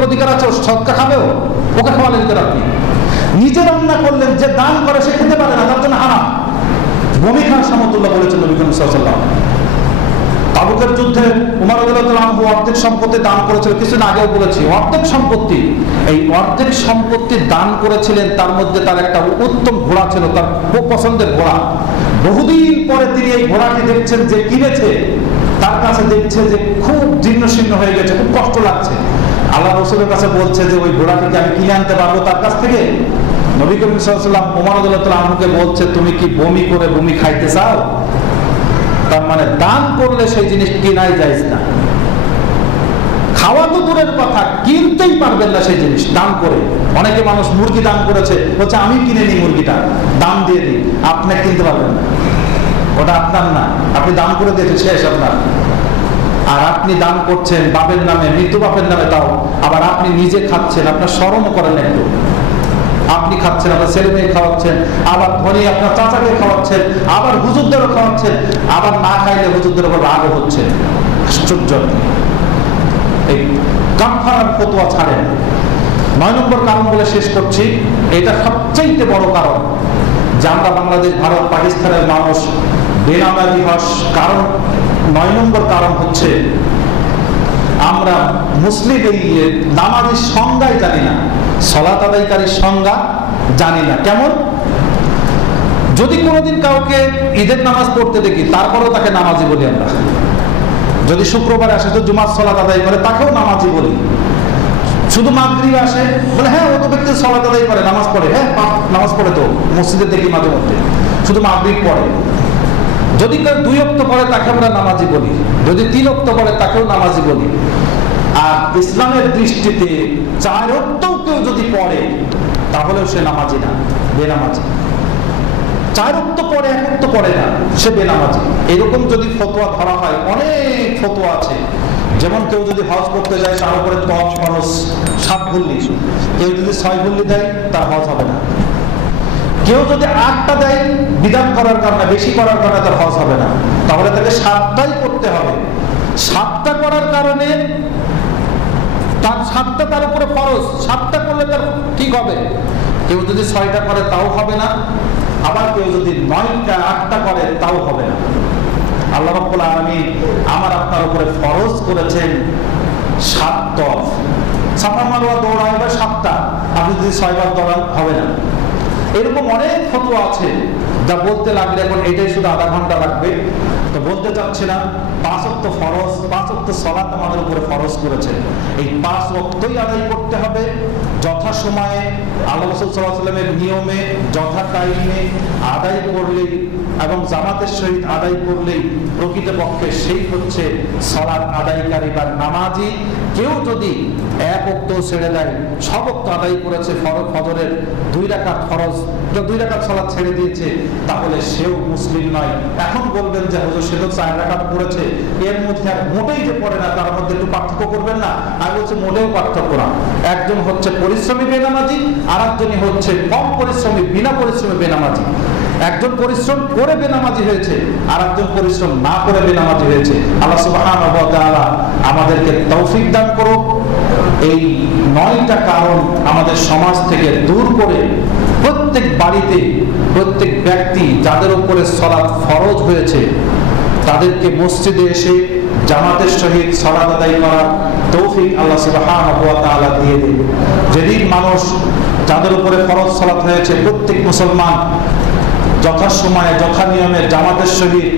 অধিকার আছে, ও সদকা খাবেও, ওকে খাওয়ালেন কেন আপনি? নিজে রান্না করলেন, যে দান করে সে খেতে পারে না, তার জন্য হারাম। বমি খাওয়ার সমতুল্য বলেছেন নবী করিম সাল্লাল্লাহু আলাইহি ওয়াসাল্লাম। তাবুকের যুদ্ধে উমর রাদিয়াল্লাহু আনহু অর্ধেক সম্পত্তি দান করেছিলেন, কিছুদিন আগেও বলেছি, অর্ধেক সম্পত্তি। এই অর্ধেক সম্পত্তি দান করেছিলেন, তার মধ্যে তার একটা উত্তম ঘোড়া ছিল, তার খুব পছন্দের ঘোড়া। বহুদিন পরে তিনি এই ঘোড়াটি দেখছেন, যে কিনেছে তার কাছে দেখছে যে খুব জীর্ণ শীর্ণ হয়ে গেছে, খুব কষ্ট লাগছে। আল্লাহ রাসূলের কাছে বলছে যে ওই ঘোড়াটিকে আমি কিনে আনতে পারবো তার কাছ থেকে? নবী করিম সাল্লাল্লাহু আলাইহি ওয়াসাল্লাম ওমর রাদিয়াল্লাহু আনহুকে বলছে, তুমি কি বমি করে বমি খাইতে চাও? তার মানে দান করলে সেই জিনিস কেনাই জায়েজ না। খাওয়া তো দূরের কথা, কিনতেই পারবেন না সেই জিনিস দান করে। অনেকে মানুষ মুরগি দান করেছে, বলছে আমি কিনে নিই মুরগিটা, দাম দিয়ে দিই। আপনি কিনতে পারবেন না, ওটা আপনার না, আপনি দান করে দিয়েছেন, শেষ আপনার। আর আপনি দান করছেন বাপের নামে, মৃত্যু বাপের নামে, তাও আবার আপনি নিজে খাচ্ছেন, আপনার শরমও করেন একটু। আপনি খাচ্ছেন, আপনার ছেলে মেয়ে খাওয়াচ্ছেন, আবার ধনী আপনার চাচাকে খাওয়াচ্ছেন, আবার হুজুরদেরও খাওয়াচ্ছেন, আবার না খাইলে হুজুরদের উপর রাগও হচ্ছে। আশ্চর্য। এই কাফারার ফতোয়া ছাড়েন। 9 নম্বর কারণ বলে শেষ করছি, এটা সবচেয়ে বড় কারণ যে আমরা বাংলাদেশ, ভারত, পাকিস্তানের মানুষ বেনামাজি হস। কারণ 9 নম্বর কারণ হচ্ছে আমরা মুসলিম এই নামাজের সংজ্ঞাই জানি না, সালাত আদায়কারীর সংজ্ঞা জানি না। কেমন? যদি কোনোদিন কাউকে ঈদের নামাজ পড়তে দেখি, তারপরেও তাকে নামাজি বলি আমরা। যদি শুক্রবারে আসে তো জুমার সালাত আদায় করে, তাকেও নামাজি বলি। শুধু মাগরিব আসে, বলে হ্যাঁ ও তো ব্যক্তি সালাত আদায় করে, নামাজ পড়ে, হ্যাঁ নামাজ পড়ে তো মসজিদে দেখি মাঝে মধ্যে, শুধু মাগরিব পড়ে। যদি কেউ 2 ওয়াক্ত পড়ে তাকে আমরা নামাজি বলি, যদি 3 ওয়াক্ত পড়ে তাকেও নামাজি বলি। আর ইসলামের দৃষ্টিতে 4 ওয়াক্তও কেউ যদি পড়ে তাহলেও সে নামাজি না, বেনামাজি। 4 ওয়াক্ত পড়ে, 1 ওয়াক্ত পড়ে না, সে বেনামাজি। এরকম যদি ফতোয়া ধরা হয়, অনেক ফতোয়া আছে। যেমন কেউ যদি হজ করতে যায় তার উপরে তওয়াফ ফরজ 7 ভুল্লি, কেউ যদি 6 ভুল্লি দেয় তার হজ হবে না। কেউ যদি 8টা দেয় বিধান করার কারণে, বেশি করার কারণে তার হজ হবে না, তাহলে তাকে 7টাই করতে হবে। 7টা করার কারণে তার 7টা তার উপরে ফরজ, 7টা করলে তার কি হবে? কেউ যদি 6টা করে তাও হবে না, আবার কেউ যদি 9টা 8টা করে তাও হবে না। আল্লাহ রাব্বুল আলামিন আমার আপনার উপরে ফরজ করেছেন 7 তওয়াফ। সাফা মারওয়া দৌড়াইবার 7টা, আপনি যদি 6 বার দৌড়ান হবে না। এরকম অনেক ফতোয়া আছে, যা বলতে লাগলে এখন এটাই শুধু আধা ঘন্টা লাগবে, তো বলতে চাচ্ছি না। 5 ওয়াক্ত ফরজ, 5 ওয়াক্ত সালাত আমাদের উপরে ফরজ করেছেন। এই 5 ওয়াক্তই আদায় করতে হবে যথাসময়ে, আল্লাহ রাসূল সাল্লাল্লাহু আলাইহি ওয়াসাল্লামের নিয়মে, যথা টাইমে আদায় করলেই এবং জামাতের সহিত আদায় করলেই প্রকৃতপক্ষে সেই হচ্ছে সালাত আদায়কারী বা নামাজি। কেউ যদি 1 ওয়াক্ত ছেড়ে দেয়, 6 ওয়াক্ত আদায় করেছে, ফজরের 2 রাকাত ফরজ, 2 রাকাত সালাত ছেড়ে দিয়েছে, তাহলে সেও মুসলিম নয়। এখন বলবেন যে হুজুর সে তো 4 রাকাত পড়েছে, এর মধ্যে আর মোটেই যে পড়ে না, তার মধ্যে একটু পার্থক্য করবেন না? আমি বলছি মোটেও পার্থক্য না। একজন হচ্ছে পরিশ্রমী বেনামাজি, আর একজনই হচ্ছে কম পরিশ্রমী বিনা পরিশ্রমী বেনামাজি। একজন পরিশ্রম করে বেনামাজি হয়েছে, আর একজন পরিশ্রম না করে বেনামাজি হয়েছে। আল্লাহ সুবহানাহু ওয়া তাআলা আমাদেরকে তৌফিক দান করুক। এই 9টা কারণ আমাদের সমাজ থেকে দূর করে প্রত্যেক বাড়িতে, প্রত্যেক ব্যক্তি যাদের উপরে সালাত ফরজ হয়েছে তাদেরকে মসজিদে এসে জামাতের সহিত সালাত আদায় করার তৌফিক আল্লাহ সুবহানাহু ওয়া তাআলা দিয়ে দেন। যেদিন মানুষ যাদের উপরে ফরজ সালাত হয়েছে, প্রত্যেক মুসলমান যথাসময়ে যথা নিয়মে জামাতের সহিত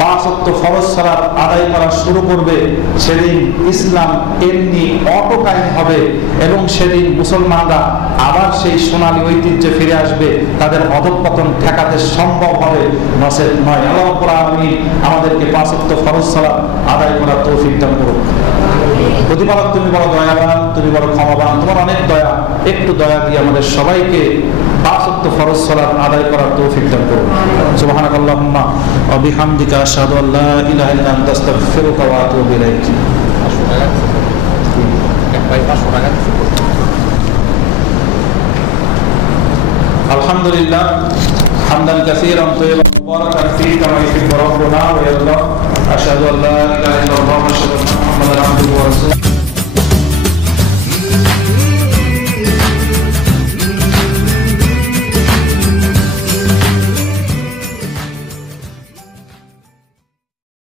5 ওয়াক্ত ফরজ সালাত আদায় করা শুরু করবে, সেদিন ইসলাম এমনি অটো কায়েম হবে এবং সেদিন মুসলমানরা আবার সেই সোনালী ঐতিহ্যে ফিরে আসবে, তাদের অধঃপতন ঠেকাতে সম্ভব হবে, নচেত নয়। আল্লাহ রাব্বুল আলামিন আমাদেরকে 5 ওয়াক্ত ফরজ সালাত আদায় করার তৌফিক দান করুন। প্রতিপালক তুমি বড় দয়াবান, তুমি বড় ক্ষমাবান, তোমার অনেক দয়া, একটু দয়া দিয়ে আমাদের সবাইকে 5 ওয়াক্ত ফরজ সালাত আদায় করার তৌফিক দান করুন। সুবহানাকাল্লাহুম্মা ওয়া বিহামদিকা আশহাদু আল্লা ইলাহা ইল্লা আনতা আস্তাগফিরুকা ওয়া আতুবু ইলাইক। আলহামদুলিল্লাহ হামদান কাসীরান তাইয়্যিবান মুবারাকান ফীহি কামা ইউহিব্বু রাব্বুনা ওয়া ইয়ারদা। আশহাদু আল্লা ইলাহা ইল্লাল্লাহ ওয়া আশহাদু আন্না মুহাম্মাদান আবদুহু ওয়া রাসূলুহু।